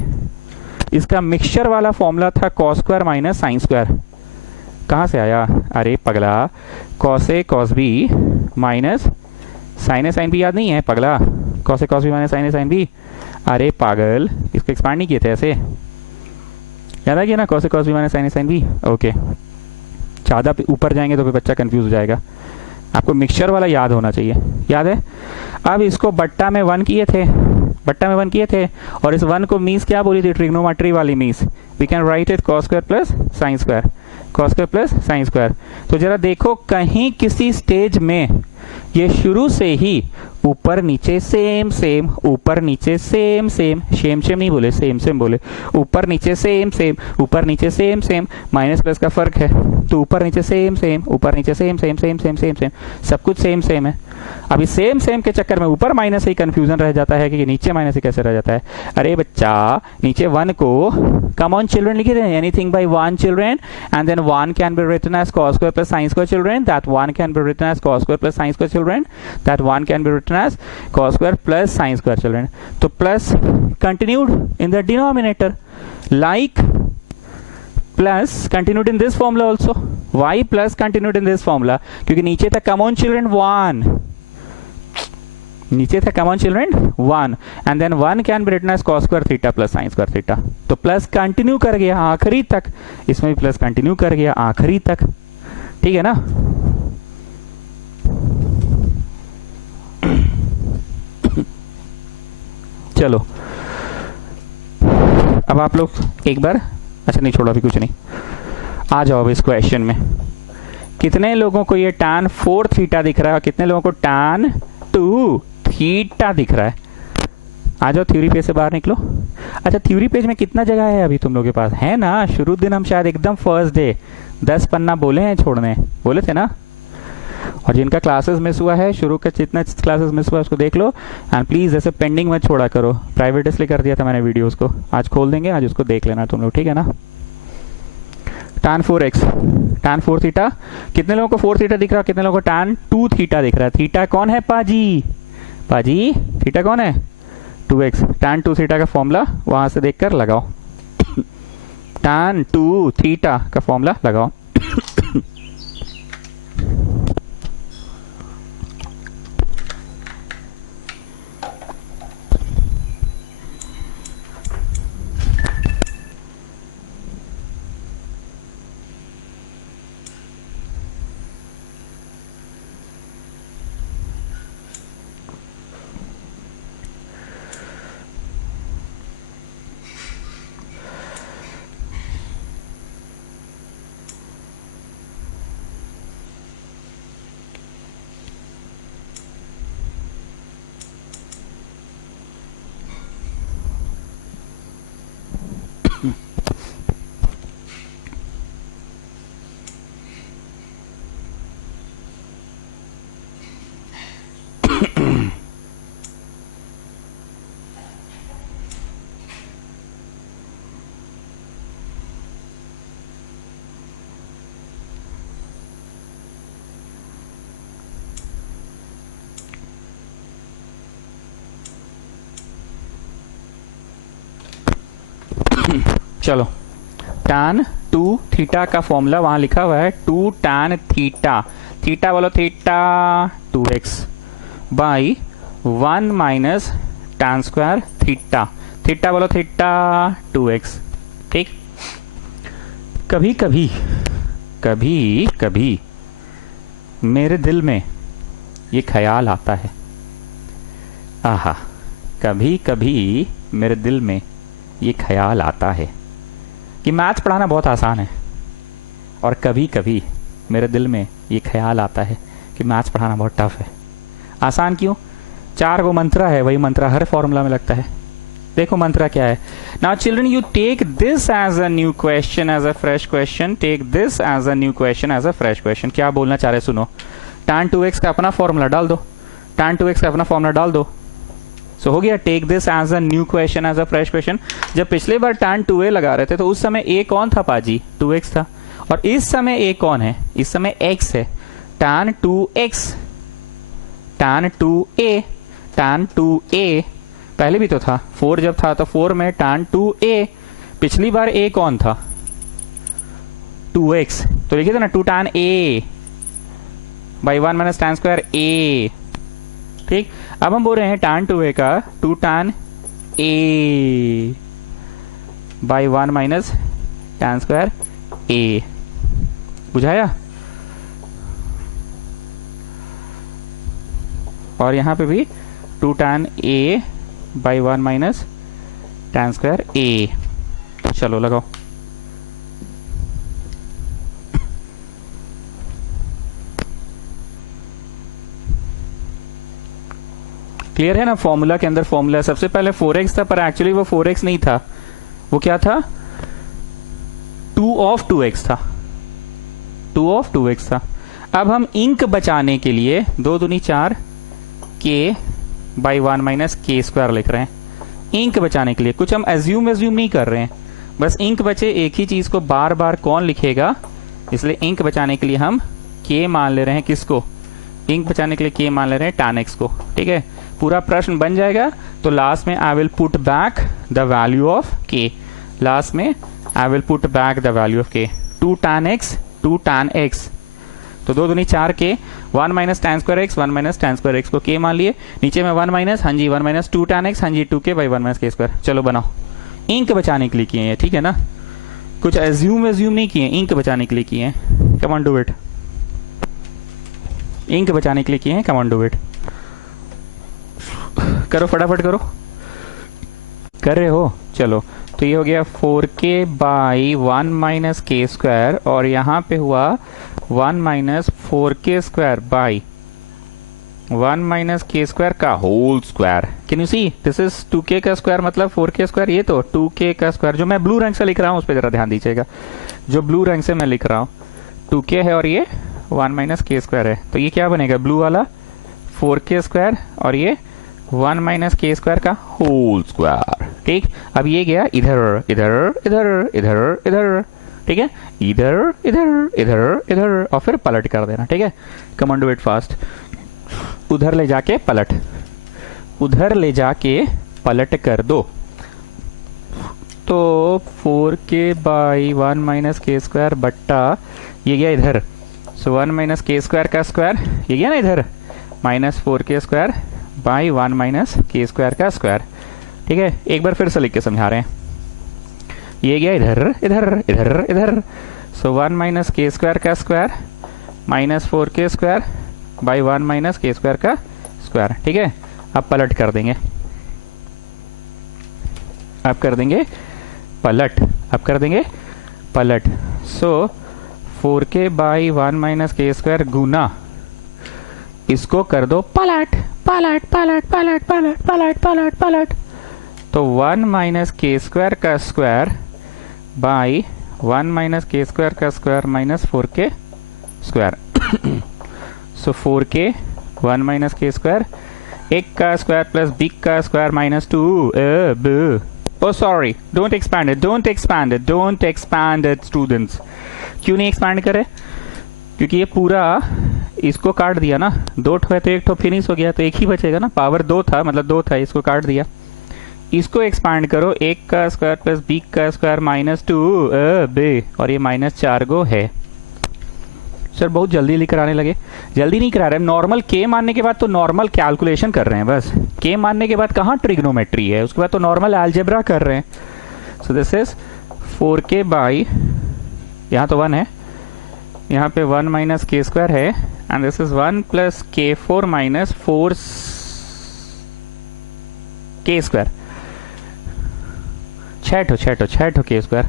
इसका मिक्सचर वाला फॉर्मूला था cos square minus sine square. कहाँ से आया? अरे पगला, cos a cos b minus sine a sine b याद नहीं है पगला? cos a cos b minus sine a sine b, अरे पागल, इसको एक्सपांड नहीं किए थे ऐसे? याद आ गया ना? cos a cos b minus sine a sine b। Okay, ज़्यादा ऊपर जाएंगे तो फिर बच्चा कंफ्यूज हो जाएगा। आपको मिक्सचर वाला याद होना चाहिए, याद है? अब इसको बट्टा में 1 किए थे, बट्टा में 1 किए थे, और इस 1 को मीस क्या बोली थी? ट्रिग्नोमेट्री वाली miss. We can write it cos square plus sine square, cos square plus sine square. तो जरा देखो कहीं किसी स्टेज में ये शुरू से ही ऊपर नीचे सेम सेम, ऊपर नीचे सेम सेम, शेम शेम नहीं बोले, सेम सेम बोले, ऊपर नीचे सेम सेम, ऊपर नीचे सेम सेम, माइनस प्लस का फर्क है, तो ऊपर नीचे सेम सेम, ऊपर नीचे same same same same same same, सब कुछ सेम सेम है। अभी सेम सेम के चक्कर में ऊपर माइनस से ही कंफ्यूजन रह जाता है कि नीचे माइनस से कैसे रह जाता है। अरे बच्चा, नीचे 1 को कम ऑन चिल्ड्रेन लिखे थे, anything by 1 children, and then 1 can be written as cos square plus sine square children, that 1 can be written as cos square plus sine square children, that 1 can be written as cos square plus sine square children. तो plus continued in the denominator, like plus continued in this formula also, y plus continued in this formula, क्योंकि नीचे था कम ऑन चिल्ड्रेन 1, नीचे था come on children 1, and then 1 can be written as cos square theta plus sine square theta. तो प्लस कंटिन्यू कर गया आखिरी तक, इसमें भी प्लस कंटिन्यू कर गया आखिरी तक, ठीक है ना? चलो अब आप लोग एक बार, अच्छा नहीं छोड़ो अभी कुछ नहीं, आ जाओ अब इस क्वेश्चन में। कितने लोगों को ये tan 4 थीटा दिख रहा है और कितने लोगों को tan 2 थीटा दिख रहा है? आ जाओ थ्योरी पेज से बाहर निकलो। अच्छा थ्योरी पेज में कितना जगह है अभी तुम लोगों के पास? है ना? शुरू दिन हम शायद एकदम फर्स्ट डे 10 पन्ना बोले हैं छोड़ने, बोले थे ना? और जिनका क्लासेस मिस हुआ है, शुरू का जितना क्लासेस मिस हुआ है उसको देख लो, एंड प्लीज ऐसे पेंडिंग मत छोड़ा करो। प्राइवेट इसलिए कर दिया था मैंने वीडियोस को, आज खोल देंगे, आज उसको देख लेना तुम लोग, ठीक है ना? tan 4x, tan 4 थीटा, कितने लोगों को 4 थीटा दिख रहा है, कितने लोगों को tan 2 थीटा दिख रहा है? थीटा कौन है पाजी? पाजी थीटा कौन है? 2x। tan 2 थीटा का फॉर्मूला वहां से देखकर लगाओ। tan 2 थीटा का फॉर्मूला लगाओ। चलो tan 2 थीटा का फॉर्मूला वहां लिखा हुआ है 2 tan थीटा, थीटा बोलो theta 2x by 1 minus tan square theta, theta बोलो थीटा 2x। ठीक, कभी कभी कभी कभी मेरे दिल में ये ख्याल आता है, आहा, कभी कभी मेरे दिल में ये ख्याल आता है कि मैथ्स पढ़ाना बहुत आसान है, और कभी कभी मेरे दिल में ये ख्याल आता है कि मैथ्स पढ़ाना बहुत टफ है। आसान क्यों? 4 गो मंत्रा है, वही मंत्रा हर फॉर्मूला में लगता है। देखो मंत्रा क्या है। Now children you take this as a new question, as a fresh question, take this as a new question, as a fresh question. क्या बोलना चाह रहे सुनो। tan 2x का अपना फॉर्मूला डाल दो, tan 2x का अपना फॉर्मूला डाल दो। सो हो गया, take this as a new question, as a fresh question. जब पिछले बार tan 2a लगा रहे थे तो उस समय a कौन था पाजी? 2x था। और इस समय a कौन है? इस समय x है। tan 2x, tan 2a, tan 2a पहले भी तो था, 4 जब था तो 4 में tan 2a, पिछली बार a कौन था? 2x, तो लिखिए थे ना 2 tan a by 1 minus tan square a। ठीक, अब हम बोल रहे हैं tan 2a का 2 tan a by 1 minus tan square a। बुझाया? और यहां पे भी 2 tan a by 1 minus tan square a। चलो लगाओ। क्लियर है ना? फॉर्मूला के अंदर फॉर्मूला सबसे पहले 4x था, पर एक्चुअली वो 4x नहीं था, वो क्या था? 2 ऑफ 2x था, 2 ऑफ 2x था। अब हम इंक बचाने के लिए 2 दूनी 4 k by 1 minus k square लिख रहे हैं। इंक बचाने के लिए कुछ हम एज्यूम नहीं कर रहे हैं, बस इंक बचे। एक ही चीज को बार बार कौन लिखेगा, इसलिए इंक बचाने के लिए हम k मान ले रहे हैं। किसको? इंक बचाने के लिए k मान ले रहे हैं tan x को। ठीक है, पूरा प्रश्न बन जाएगा तो लास्ट में I will put back the value of k, last में I will put back the value of k। 2 tan x, 2 tan x, तो 2 दूनी 4 k, 1 minus tan square x, 1 minus tan square x को k मान लिए। नीचे में 1 माइनस, हाँ जी 1 माइनस 2 tan x, हाँ जी 2k by 1 minus k square. चलो बनाओ। इंक बचाने के लिए किए हैं, ठीक है ना? कुछ एज्यूम नहीं किए, इंक बचाने के लिए किए हैं। Come on do it. Ink बचाने के लिए किए हैं, कम ऑन डू इट। करो फटाफट करो। कर रहे हो? चलो, तो ये हो गया 4k by 1 minus k square, और यहाँ पे हुआ 1 minus 4k square by 1 minus k square का whole square. Can you see? This is 2k का स्क्वायर मतलब 4k स्क्वायर। ये तो 2k का स्क्वायर जो मैं ब्लू रंग से लिख रहा हूँ उस पर जरा ध्यान दीजिएगा। जो ब्लू रंग से मैं लिख रहा हूँ 2k है और ये 1 माइनस के स्क्वायर है, तो ये क्या बनेगा? ब्लू वाला 4k स्क्वायर और ये 1 माइनस के स्क्वायर का होल स्क्वायर। ठीक, अब ये गया इधर इधर इधर इधर इधर, ठीक है, इधर इधर इधर इधर, और फिर पलट कर देना। ठीक है, come on do it fast. उधर ले जाके पलट, उधर ले जाके पलट कर दो। तो 4k/1 माइनस के स्क्वायर बट्टा ये गया इधर, सो 1 माइनस के स्क्वायर का स्क्वायर ये गया ना इधर, minus 4k² / 1 minus k square का स्क्वायर। ठीक है, एक बार फिर से लिख के समझा रहे हैं। ये गया इधर इधर इधर इधर, सो 1 माइनस के स्क्वायर का square minus 4k² / 1 minus k square का स्क्वायर। ठीक है, अब पलट कर देंगे, अब कर देंगे पलट, अब कर देंगे पलट। सो 4k/1 माइनस के स्क्वायर गुना इसको कर दो पलट पलट पलट पलट पलट पलट पलट पलट, तो 1 माइनस के स्क्वायर का square by 1 minus k square का स्क्वायर माइनस 4k स्क्वायर। सो 4k 1 माइनस के स्क्वायर, एक का स्क्वायर प्लस बी का square minus 2। Oh sorry, don't expand it, don't expand it, don't expand it students। क्यों नहीं एक्सपैंड करे? क्योंकि ये पूरा इसको काट दिया ना, 2 ठो है तो 1 ठो फिनिश हो गया, तो एक ही बचेगा ना, पावर 2 था मतलब 2 था, इसको काट दिया। इसको एक्सपैंड करो, 1 का स्क्वायर प्लस बी का स्क्वायर माइनस 2 और ये -4 गो है। सर बहुत जल्दी लेकर आने लगे, जल्दी नहीं करा रहे, नॉर्मल के मानने के बाद तो नॉर्मल कैलकुलेशन कर रहे हैं बस। के मानने के बाद कहाँ ट्रिग्नोमेट्री है, उसके बाद तो नॉर्मल अलजेब्रा कर रहे हैं। सो दिस इज 4k बाई, यहाँ तो 1 है, यहाँ पे 1 माइनस के स्क्वायर है, and this is 1 plus k4 minus 4k square. 6 ठो के स्क्वायर,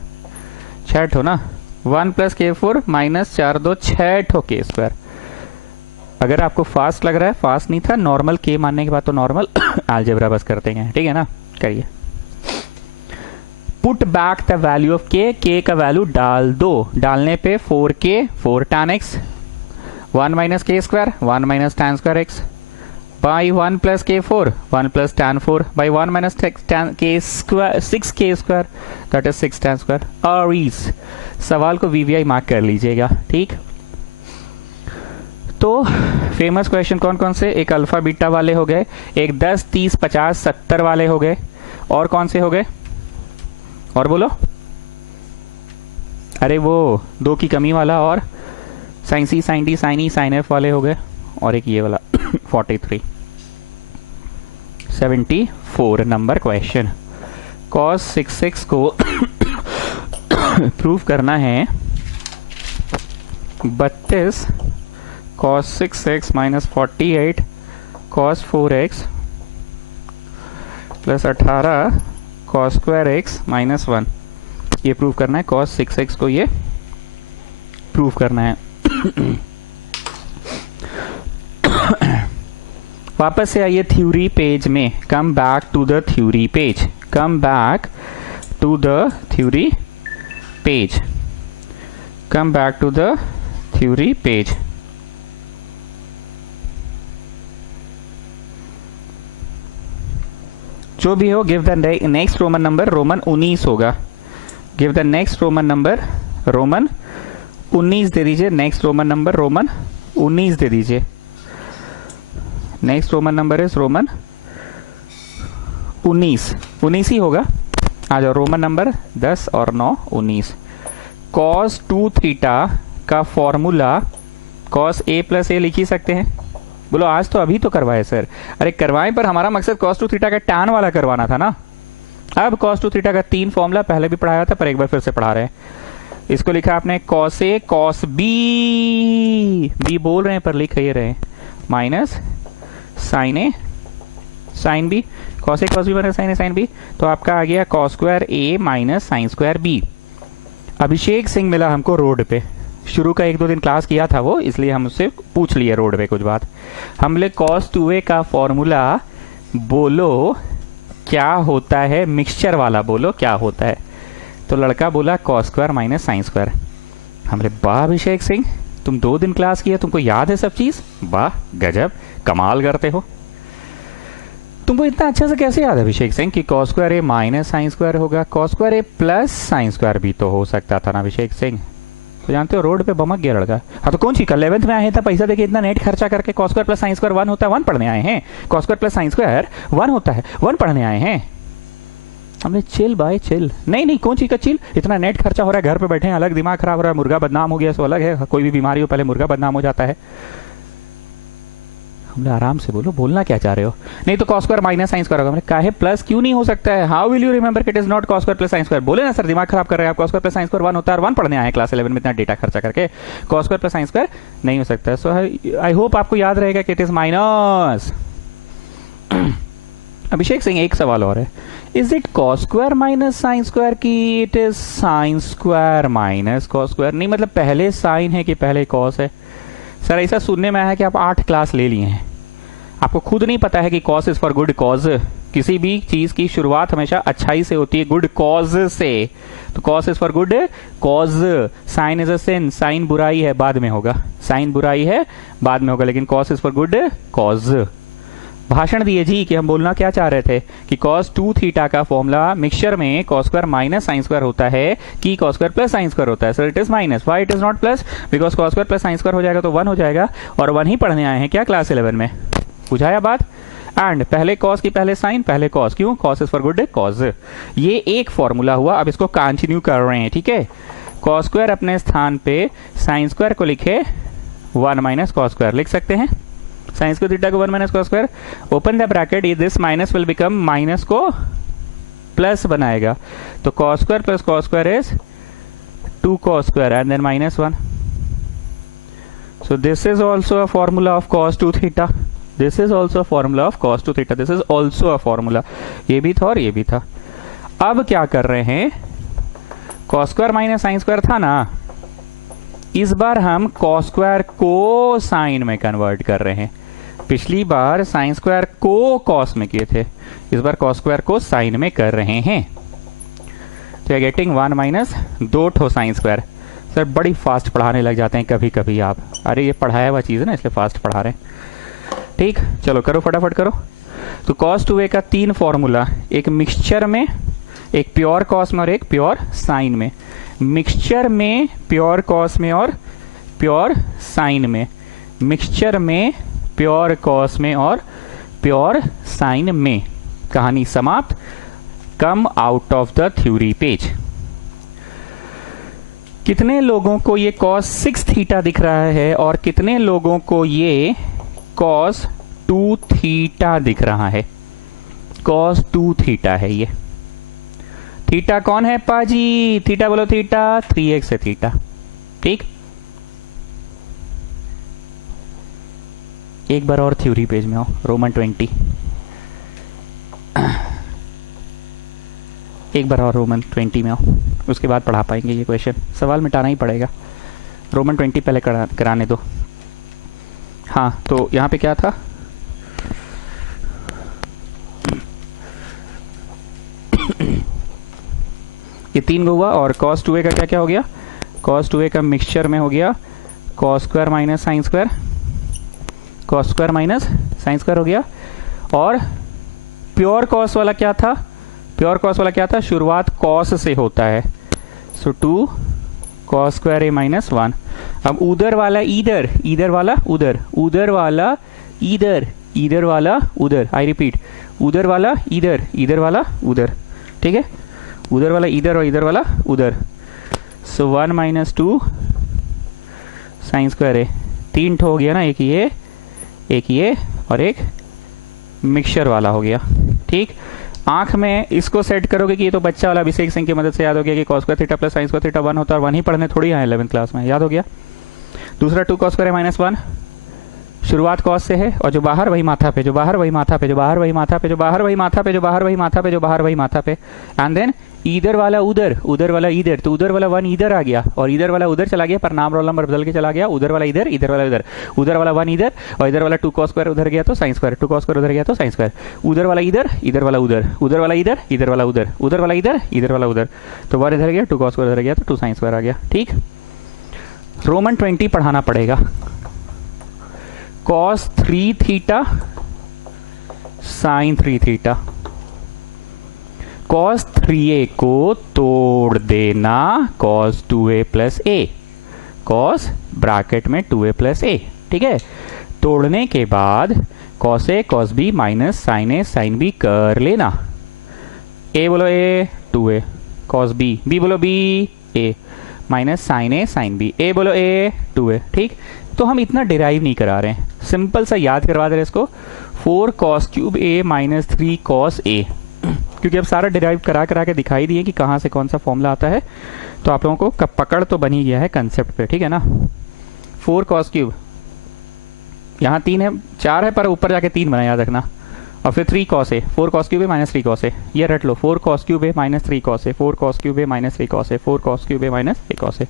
6 ठो ना, 1 प्लस k4 माइनस 4 2 6 ठो के स्क्वायर। अगर आपको फास्ट लग रहा है, फास्ट नहीं था, नॉर्मल के मानने के बाद तो नॉर्मल अलजेब्रा बस करते हैं। ठीक है ना, करिए। Put back the value of के का वैल्यू डाल दो, डालने पे 4k 4 tan x 1 minus k square 1 minus tan square x by 1 plus k4 1 plus tan 4 by 1 minus tan k square 6k square that is 6 tan square. और इस सवाल को वीवीआई मार्क कर लीजिएगा। ठीक, तो फेमस क्वेश्चन कौन कौन से, एक अल्फा बीटा वाले हो गए, एक 10 30 50 70 वाले हो गए, और कौन से हो गए और बोलो, अरे वो 2 की कमी वाला, और साइन सी साइन डी साइन ई साइन एफ वाले हो गए, और एक ये वाला 74 नंबर क्वेश्चन। cos 6x को प्रूव करना है 32 cos 6x minus 48 cos 4x plus 18 cos square x minus 1। ये प्रूव करना है, cos 6x को ये प्रूव करना है। वापस से आइए थ्योरी पेज में, come back to the theory page, come back to the theory page, come back to the theory page. जो भी हो, give the next Roman number, Roman 19 होगा। Give the next Roman number, Roman 19 दे दीजिए। नेक्स्ट रोमन नंबर रोमन 19 दे दीजिए। Next Roman number is Roman 19 ही होगा। आ जाओ, रोमन नंबर 10 और 9 19। cos 2 थीटा का फॉर्मूला cos a प्लस ए लिख ही सकते हैं। बोलो आज तो अभी तो करवाए सर, अरे करवाएं, पर हमारा मकसद cos 2 थीटा का tan वाला करवाना था ना। अब cos 2 थीटा का 3 फॉर्मूला पहले भी पढ़ाया था, पर एक बार फिर से पढ़ा रहे हैं। इसको लिखा आपने cos a cos b बोल रहे हैं पर लिख ही रहे, minus sin a sin b, cos a cos b minus sin a sin b, तो आपका आ गया cos square a minus sin square b। Abhishek Singh मिला हमको रोड पे, शुरू का 1-2 दिन क्लास किया था वो, इसलिए हम उससे पूछ लिए रोड पे कुछ बात। हमने cos 2a का फॉर्मूला बोलो क्या होता है, मिक्सचर वाला बोलो क्या होता है। तो लड़का बोला cos square minus sine square. हमने वाह अभिषेक सिंह, तुम 2 दिन क्लास किया, तुमको याद है सब चीज, वाह गजब कमाल करते हो। तुमको इतना अच्छा से कैसे याद है अभिषेक सिंह कि cos स्क्वायर ए माइनस साइन स्क्वायर होगा, cos स्क्वायर ए प्लस साइन स्क्वायर भी तो हो सकता था ना अभिषेक सिंह। तो जानते हो रोड पे बमक गया लड़का। हाँ तो कौन सी 11th में आए थे, पैसा देके इतना नेट खर्चा करके cos square plus sine square 1 होता है 1 पढ़ने आए हैं, cos square plus sine square 1 होता है 1 पढ़ने आए हैं। हमने चिल भाई चिल, नहीं कौन चीज का चिल, इतना नेट खर्चा हो रहा है, घर पे बैठे हैं, अलग दिमाग खराब हो रहा है, मुर्गा बदनाम हो गया सो अलग है, कोई भी बीमारी हो पहले मुर्गा बदनाम हो जाता है। हमने आराम से बोलो, बोलना क्या चाह रहे हो? नहीं तो cos square minus sine square होगा। हमने काहे प्लस क्यों नहीं हो सकता है? How will you remember it is not cos square plus sine square? बोले ना सर दिमाग खराब कर रहे हैं आप, cos square plus sine square 1 होता है और 1 पढ़ने आए क्लास 11 में इतना डेटा खर्चा करके, cos square plus sine square नहीं हो सकता है। सो आई होप आपको याद रहेगा कि it is minus. Abhishek Singh एक सवाल और है, is it cos square minus sine square की it is sine square minus cos square? नहीं मतलब पहले साइन है कि पहले कॉस है? सर ऐसा सुनने में आया कि आप 8 क्लास ले लिए हैं, आपको खुद नहीं पता है कि cos is for good cause. किसी भी चीज की शुरुआत हमेशा अच्छाई से होती है, गुड कॉज से, तो cos is for good cause. Sine is a sin, sine बुराई है बाद में होगा, साइन बुराई है बाद में होगा, लेकिन cos is for good cause. भाषण दिए जी कि हम बोलना क्या चाह रहे थे कि cos 2 थीटा का फॉर्मूला मिक्सचर में cos square minus sine square होता है कि cos square plus sine square होता है। Sir it is minus, why it is not plus? Because cos square plus sine square हो जाएगा तो 1 हो जाएगा, और 1 ही पढ़ने आए हैं क्या क्लास 11 में? बुझाया बात? एंड पहले cos की पहले साइन पहले cos, क्यों? cos is for good cos। ये एक फॉर्मूला हुआ, अब इसको कंटिन्यू कर रहे हैं, ठीक है। cos स्क्वायर अपने स्थान पे साइन स्क्वायर को लिखे 1 माइनस cos स्क्वायर, लिख सकते हैं साइन स्क्वायर थीटा को 1 minus cos square, open the bracket, this minus will become minus को प्लस बनाएगा, तो cos square plus cos square is 2 cos square and then minus 1। So this is also a formula of cos 2 थीटा, this is also formula of cos 2 थीटा, this is also a formula. ये भी था और ये भी था। अब क्या कर रहे हैं, cos square minus sine square था ना, इस बार हम cos स्क्वायर को साइन में कन्वर्ट कर रहे हैं। पिछली बार साइन स्क्वायर को cos में किए थे, इस बार cos स्क्वायर को साइन में कर रहे हैं, तो यू गेटिंग 1 माइनस 2 ठो साइन स्क्वायर। सर बड़ी फास्ट पढ़ाने लग जाते हैं कभी कभी आप, अरे ये पढ़ाया हुआ चीज़ है ना इसलिए फास्ट पढ़ा रहे हैं। ठीक, चलो करो फटाफट करो। तो cos 2a का 3 फॉर्मूला, एक मिक्सचर में, एक प्योर cos में और एक प्योर साइन में। मिक्सचर में प्योर cos में और प्योर साइन में, मिक्सचर में प्योर cos में और प्योर साइन में। कहानी समाप्त। Come out of the theory page. कितने लोगों को ये cos 6 थीटा दिख रहा है और कितने लोगों को ये cos 2 थीटा दिख रहा है? cos 2 थीटा है ये। थीटा कौन है पाजी? थीटा बोलो थीटा, 3x है थीटा। ठीक, एक बार और थ्योरी पेज में आओ, रोमन 20। एक बार और रोमन 20 में आओ, उसके बाद पढ़ा पाएंगे ये क्वेश्चन। सवाल मिटाना ही पड़ेगा, रोमन 20 पहले कराने दो। हाँ तो यहाँ पे क्या था? ये 3 हुआ और cos 2a का क्या क्या हो गया? cos 2a का मिक्सचर में हो गया cos square minus sine square, cos square minus sine square हो गया। और प्योर cos वाला क्या था? प्योर cos वाला क्या था? शुरुआत cos से होता है, सो 2 cos स्क्वायर a माइनस 1। अब उधर वाला इधर, इधर वाला उधर, उधर वाला इधर, इधर वाला उधर, आई रिपीट, उधर वाला इधर, इधर वाला उधर। ठीक है, उधर वाला इधर और इधर वाला उधर। सो 1 माइनस 2 साइन स्क्वायर है। 3 ठो हो गया ना, एक ये और एक मिक्सचर वाला हो गया। ठीक, आंख में इसको सेट करोगे कि ये तो बच्चा वाला अभिषेक सिंह की मदद से याद हो गया कि cos square theta plus sine square theta 1 होता है और 1 ही पढ़ने थोड़ी आए 11th क्लास में, याद हो गया। दूसरा 2 cos स्क्वायर माइनस 1, शुरुआत cos से है और जो बाहर वही माथा पे, जो बाहर वही माथा पे, जो बाहर वही माथा पे, जो बाहर वही माथा पे, जो बाहर वही माथा पे, जो बाहर वही माथा पे। एंड देन इधर वाला उधर, उधर वाला इधर, तो उधर वाला 1 इधर आ गया और इधर वाला उधर चला गया, पर नाम रोल नंबर बदल के चला गया। उधर वाला इधर, इधर वाला उधर, उधर वाला 1 इधर और इधर वाला 2 cos स्क्वायर उधर गया तो साइन स्क्वायर, 2 cos स्क्वायर उधर गया तो साइन स्क्वायर। उधर वाला इधर, इधर वाला उधर, उधर वाला इधर, इधर वाला उधर, उधर वाला इधर, इधर वाला उधर, तो 1 इधर गया, 2 cos स्क्वायर उधर गया तो 2 साइन स्क्वायर आ गया। ठीक, रोमन 20 पढ़ाना पड़ेगा। cos 3 theta sine 3 theta, cos 3a को तोड़ देना cos 2a plus a, cos bracket में 2a प्लस a। ठीक है, तोड़ने के बाद cos a cos b minus sine a sine b कर लेना। ए बोलो a 2a cos b, b बोलो b a minus sine a sine b, a बोलो ए 2a। ठीक, तो हम इतना डिराइव नहीं करा रहे हैं, सिंपल सा याद करवा दे रहे इसको, 4 cos cube A minus 3 cos A, क्योंकि अब सारा डिराइव करा करा के दिखाई दिए कि कहाँ से कौन सा फॉर्मूला आता है, तो आप लोगों को पकड़ तो बनी गया है कंसेप्ट पे, ठीक है ना। 4 कॉस क्यूब, यहाँ 3 है 4 है पर ऊपर जाके 3 बना, याद रखना, और फिर 3 cos A, 4 cos cube A minus 3 cos A, ये रट लो, 4 cos cube A minus 3 cos A, 4 cos cube A minus 3 cos A, 4 cos cube A minus 3 cos A.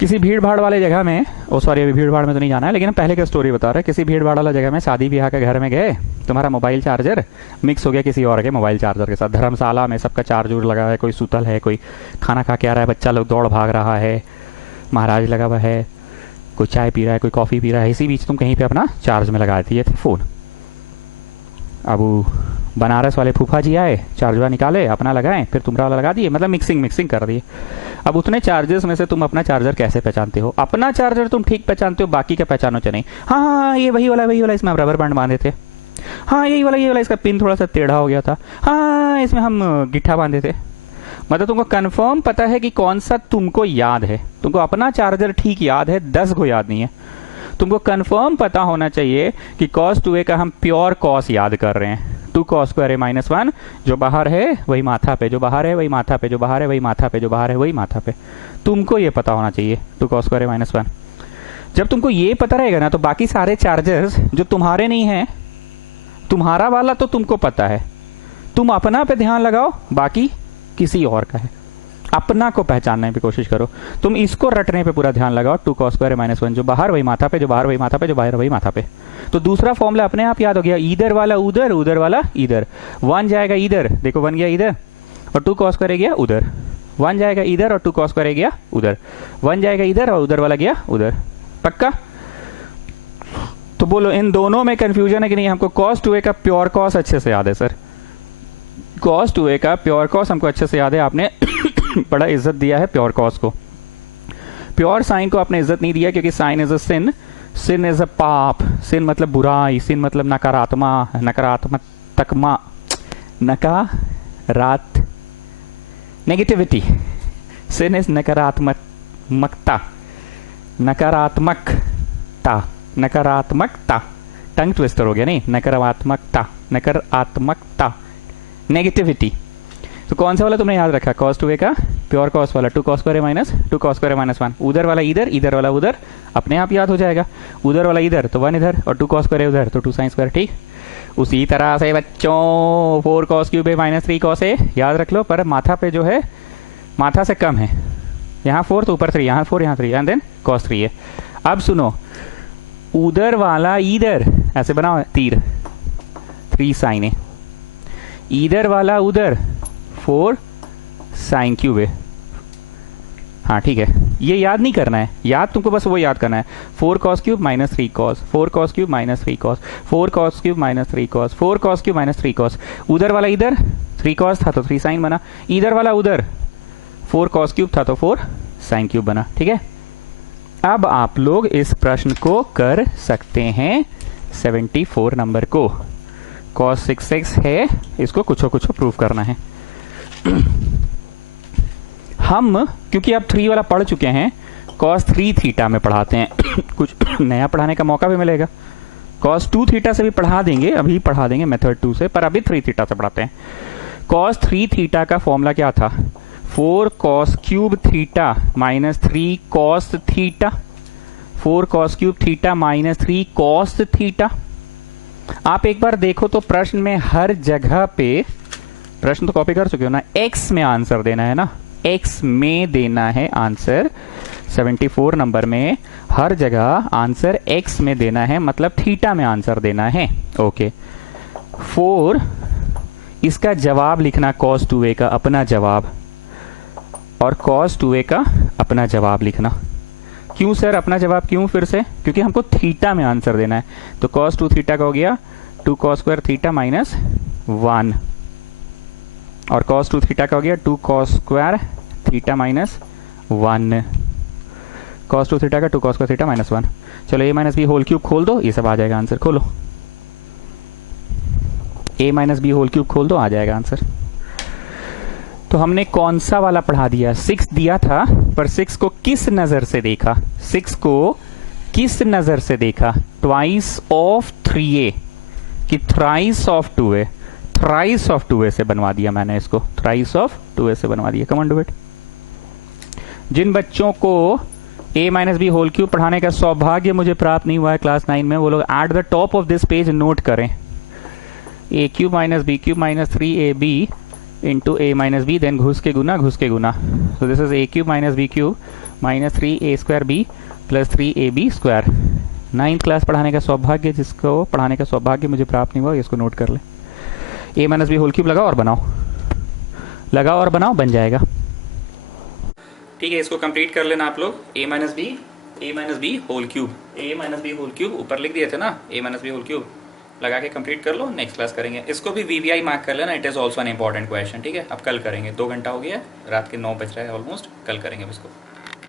किसी भीड़ भाड़ वाले जगह में, ओ सॉरी अभी भीड़ भाड़ में तो नहीं जाना है, लेकिन हम पहले का स्टोरी बता रहे हैं, किसी भीड़ भाड़ वाला जगह में शादी ब्याह के घर में गए, तुम्हारा मोबाइल चार्जर मिक्स हो गया किसी और के मोबाइल चार्जर के साथ, धर्मशाला में सबका चार्जर लगा है, कोई सुतल है, कोई खाना खा के आ रहा है, बच्चा लोग दौड़ भाग रहा है, महाराज लगा हुआ है, कोई चाय पी रहा है, कोई कॉफ़ी पी रहा है, इसी बीच तुम कहीं पे अपना चार्ज में लगा दिए थे फ़ोन। अब बनारस वाले फूफा जी आए, चार्जर निकाले, अपना लगाएं, फिर तुम्हारा वाला लगा दिए, मतलब मिक्सिंग कर दिए। अब उतने चार्जर्स में से तुम अपना चार्जर कैसे पहचानते हो? अपना चार्जर तुम ठीक पहचानते हो, बाकी का पहचानो च नहीं। हाँ हाँ ये वही वाला, इसमें हम रबर बैंड बांधे थे, हाँ यही वाला, इसका पिन थोड़ा सा टेढ़ा हो गया था, हाँ इसमें हम गिट्ठा बांधे थे। मतलब तुमको कंफर्म पता है कि कौन सा तुमको याद है, तुमको अपना चार्जर ठीक याद है, 10 को याद नहीं है। तुमको कंफर्म पता होना चाहिए कि cos 2a का हम प्योर cos याद कर रहे हैं, 2 cos स्क्वायर ए माइनस 1, जो बाहर है वही माथा पे, जो बाहर है वही माथा पे, जो बाहर है वही माथा पे, जो बाहर है वही माथा पे। तुमको ये पता होना चाहिए 2 cos स्क्वायर ए माइनस 1। जब तुमको ये पता रहेगा ना, तो बाकी सारे चार्जर्स जो तुम्हारे नहीं है, तुम्हारा वाला तो तुमको पता है, तुम अपना पे ध्यान लगाओ, बाकी किसी और का है, अपना को पहचानने की कोशिश करो। तुम इसको रटने पे पूरा ध्यान लगाओ, 2 cos स्क्वायर माइनस 1, जो बाहर वही माथा पे, जो बाहर वही माथा पे, जो बाहर वही माथा पे। तो दूसरा फॉर्मूला अपने आप याद हो गया, इधर वाला उधर, उधर वाला इधर, 1 जाएगा इधर, देखो 1 गया इधर, और 2 cos स्क्वायर गया उधर, 1 जाएगा इधर और 2 cos स्क्वायर गया उधर, 1 जाएगा इधर और उधर वाला गया उधर। पक्का? तो बोलो इन दोनों में कंफ्यूजन है कि नहीं? हमको cos 2a का प्योर cos अच्छे से याद है सर, cos 2a का प्योर cos हमको अच्छे से याद है, आपने बड़ा इज्जत दिया है प्योर cos को। प्योर साइन को आपने इज्जत नहीं दिया, क्योंकि sine is a sin, sin is a पाप, सिन मतलब बुराई, सिन मतलब नकारात्मकता, नेगेटिविटी, सिन इज नकारात्मकता, टंग ट्विस्टर हो गया नहीं, नकारात्मकता, नेगेटिविटी। तो कौन सा वाला तुमने याद रखा? cos 2a का प्योर cos वाला, 2 cos square minus 2 cos square minus 1, उधर वाला इधर, इधर वाला उधर, अपने आप याद हो जाएगा, उधर वाला इधर तो 1 इधर, और 2 cos स्क्वायर उधर तो 2 sin स्क्वायर। ठीक, उसी तरह से बच्चों 4 cos क्यूब ए माइनस 3 cos ए याद रख लो, पर माथा पे जो है माथा से कम है, यहाँ 4 तो ऊपर 3, यहाँ 4 यहाँ 3, एंड देन cos 3 है। अब सुनो, उधर वाला इधर ऐसे बनाओ तीर, 3 sin ए, इधर वाला उधर 4 sin क्यूब है। हाँ ठीक है, ये याद नहीं करना है, याद तुमको बस वो याद करना है, 4 cos cube minus 3 cos, 4 cos cube minus 3 cos, 4 cos cube minus 3 cos, 4 cos cube minus 3 cos, उधर वाला इधर 3 cos था तो 3 sin बना, इधर वाला उधर 4 cos क्यूब था तो 4 sin क्यूब बना। ठीक है, अब आप लोग इस प्रश्न को कर सकते हैं 74 नंबर को, cos 6x है, इसको कुछ प्रूफ करना है। हम क्योंकि अब 3 वाला पढ़ चुके हैं, cos 3 थीटा में पढ़ाते हैं कुछ नया पढ़ाने का मौका भी मिलेगा, cos 2 थीटा से भी पढ़ा देंगे, अभी पढ़ा देंगे मेथड 2 से, पर अभी 3 थीटा से पढ़ाते हैं। cos 3 थीटा का फॉर्मूला क्या था? 4 cos cube theta minus 3 cos theta, 4 cos cube theta minus 3 cos theta. आप एक बार देखो तो प्रश्न में हर जगह पे, प्रश्न तो कॉपी कर चुके हो ना, x में आंसर देना है ना, x में देना है आंसर, 74 नंबर में हर जगह आंसर x में देना है, मतलब थीटा में आंसर देना है। ओके, 4 इसका जवाब लिखना, cos 2a का अपना जवाब, और cos 2a का अपना जवाब लिखना। क्यों सर अपना जवाब क्यों? फिर से क्योंकि हमको थीटा में आंसर देना है, तो cos 2 थीटा का हो गया 2 cos स्क्वायर थीटा माइनस 1, और cos 2 थीटा का हो गया 2 cos square theta minus 1, cos 2 थीटा का 2 cos स्क्वायर थीटा माइनस 1। चलो a minus b whole cube खोल दो, ये सब आ जाएगा आंसर, खोलो a minus b whole cube खोल दो, आ जाएगा आंसर। तो हमने कौन सा वाला पढ़ा दिया, 6 दिया था, पर 6 को किस नजर से देखा, 6 को किस नजर से देखा, ट्वाइस ऑफ 3a कि thrice of 2a, thrice of 2a से बनवा दिया मैंने इसको, थ्राइस ऑफ 2a से बनवा दिया। Come on do it. जिन बच्चों को a minus b whole cube पढ़ाने का सौभाग्य मुझे प्राप्त नहीं हुआ है क्लास 9 में, वो लोग at the top of this page note करें, a cube minus b cube minus 3ab into a minus b, then घुस के गुना, घुस के गुना। So this is a cube minus b cube minus 3a square b plus 3ab square. 9th class पढ़ाने का सौभाग्य, जिसको पढ़ाने का सौभाग्य मुझे प्राप्त नहीं हुआ, इसको नोट कर ले। a minus b whole cube लगाओ और बनाओ, लगाओ और बनाओ, बन जाएगा। ठीक है, इसको कंप्लीट कर लेना आप लोग। a minus b whole cube, a minus b whole cube ऊपर लिख दिए थे ना, a minus b whole cube लगा के कंप्लीट कर लो। नेक्स्ट क्लास करेंगे इसको भी वीवीआई मार्क कर लेना, it is also an important question. ठीक है, अब कल करेंगे, 2 घंटा हो गया, रात के 9 बज रहे हैं ऑलमोस्ट, कल करेंगे इसको।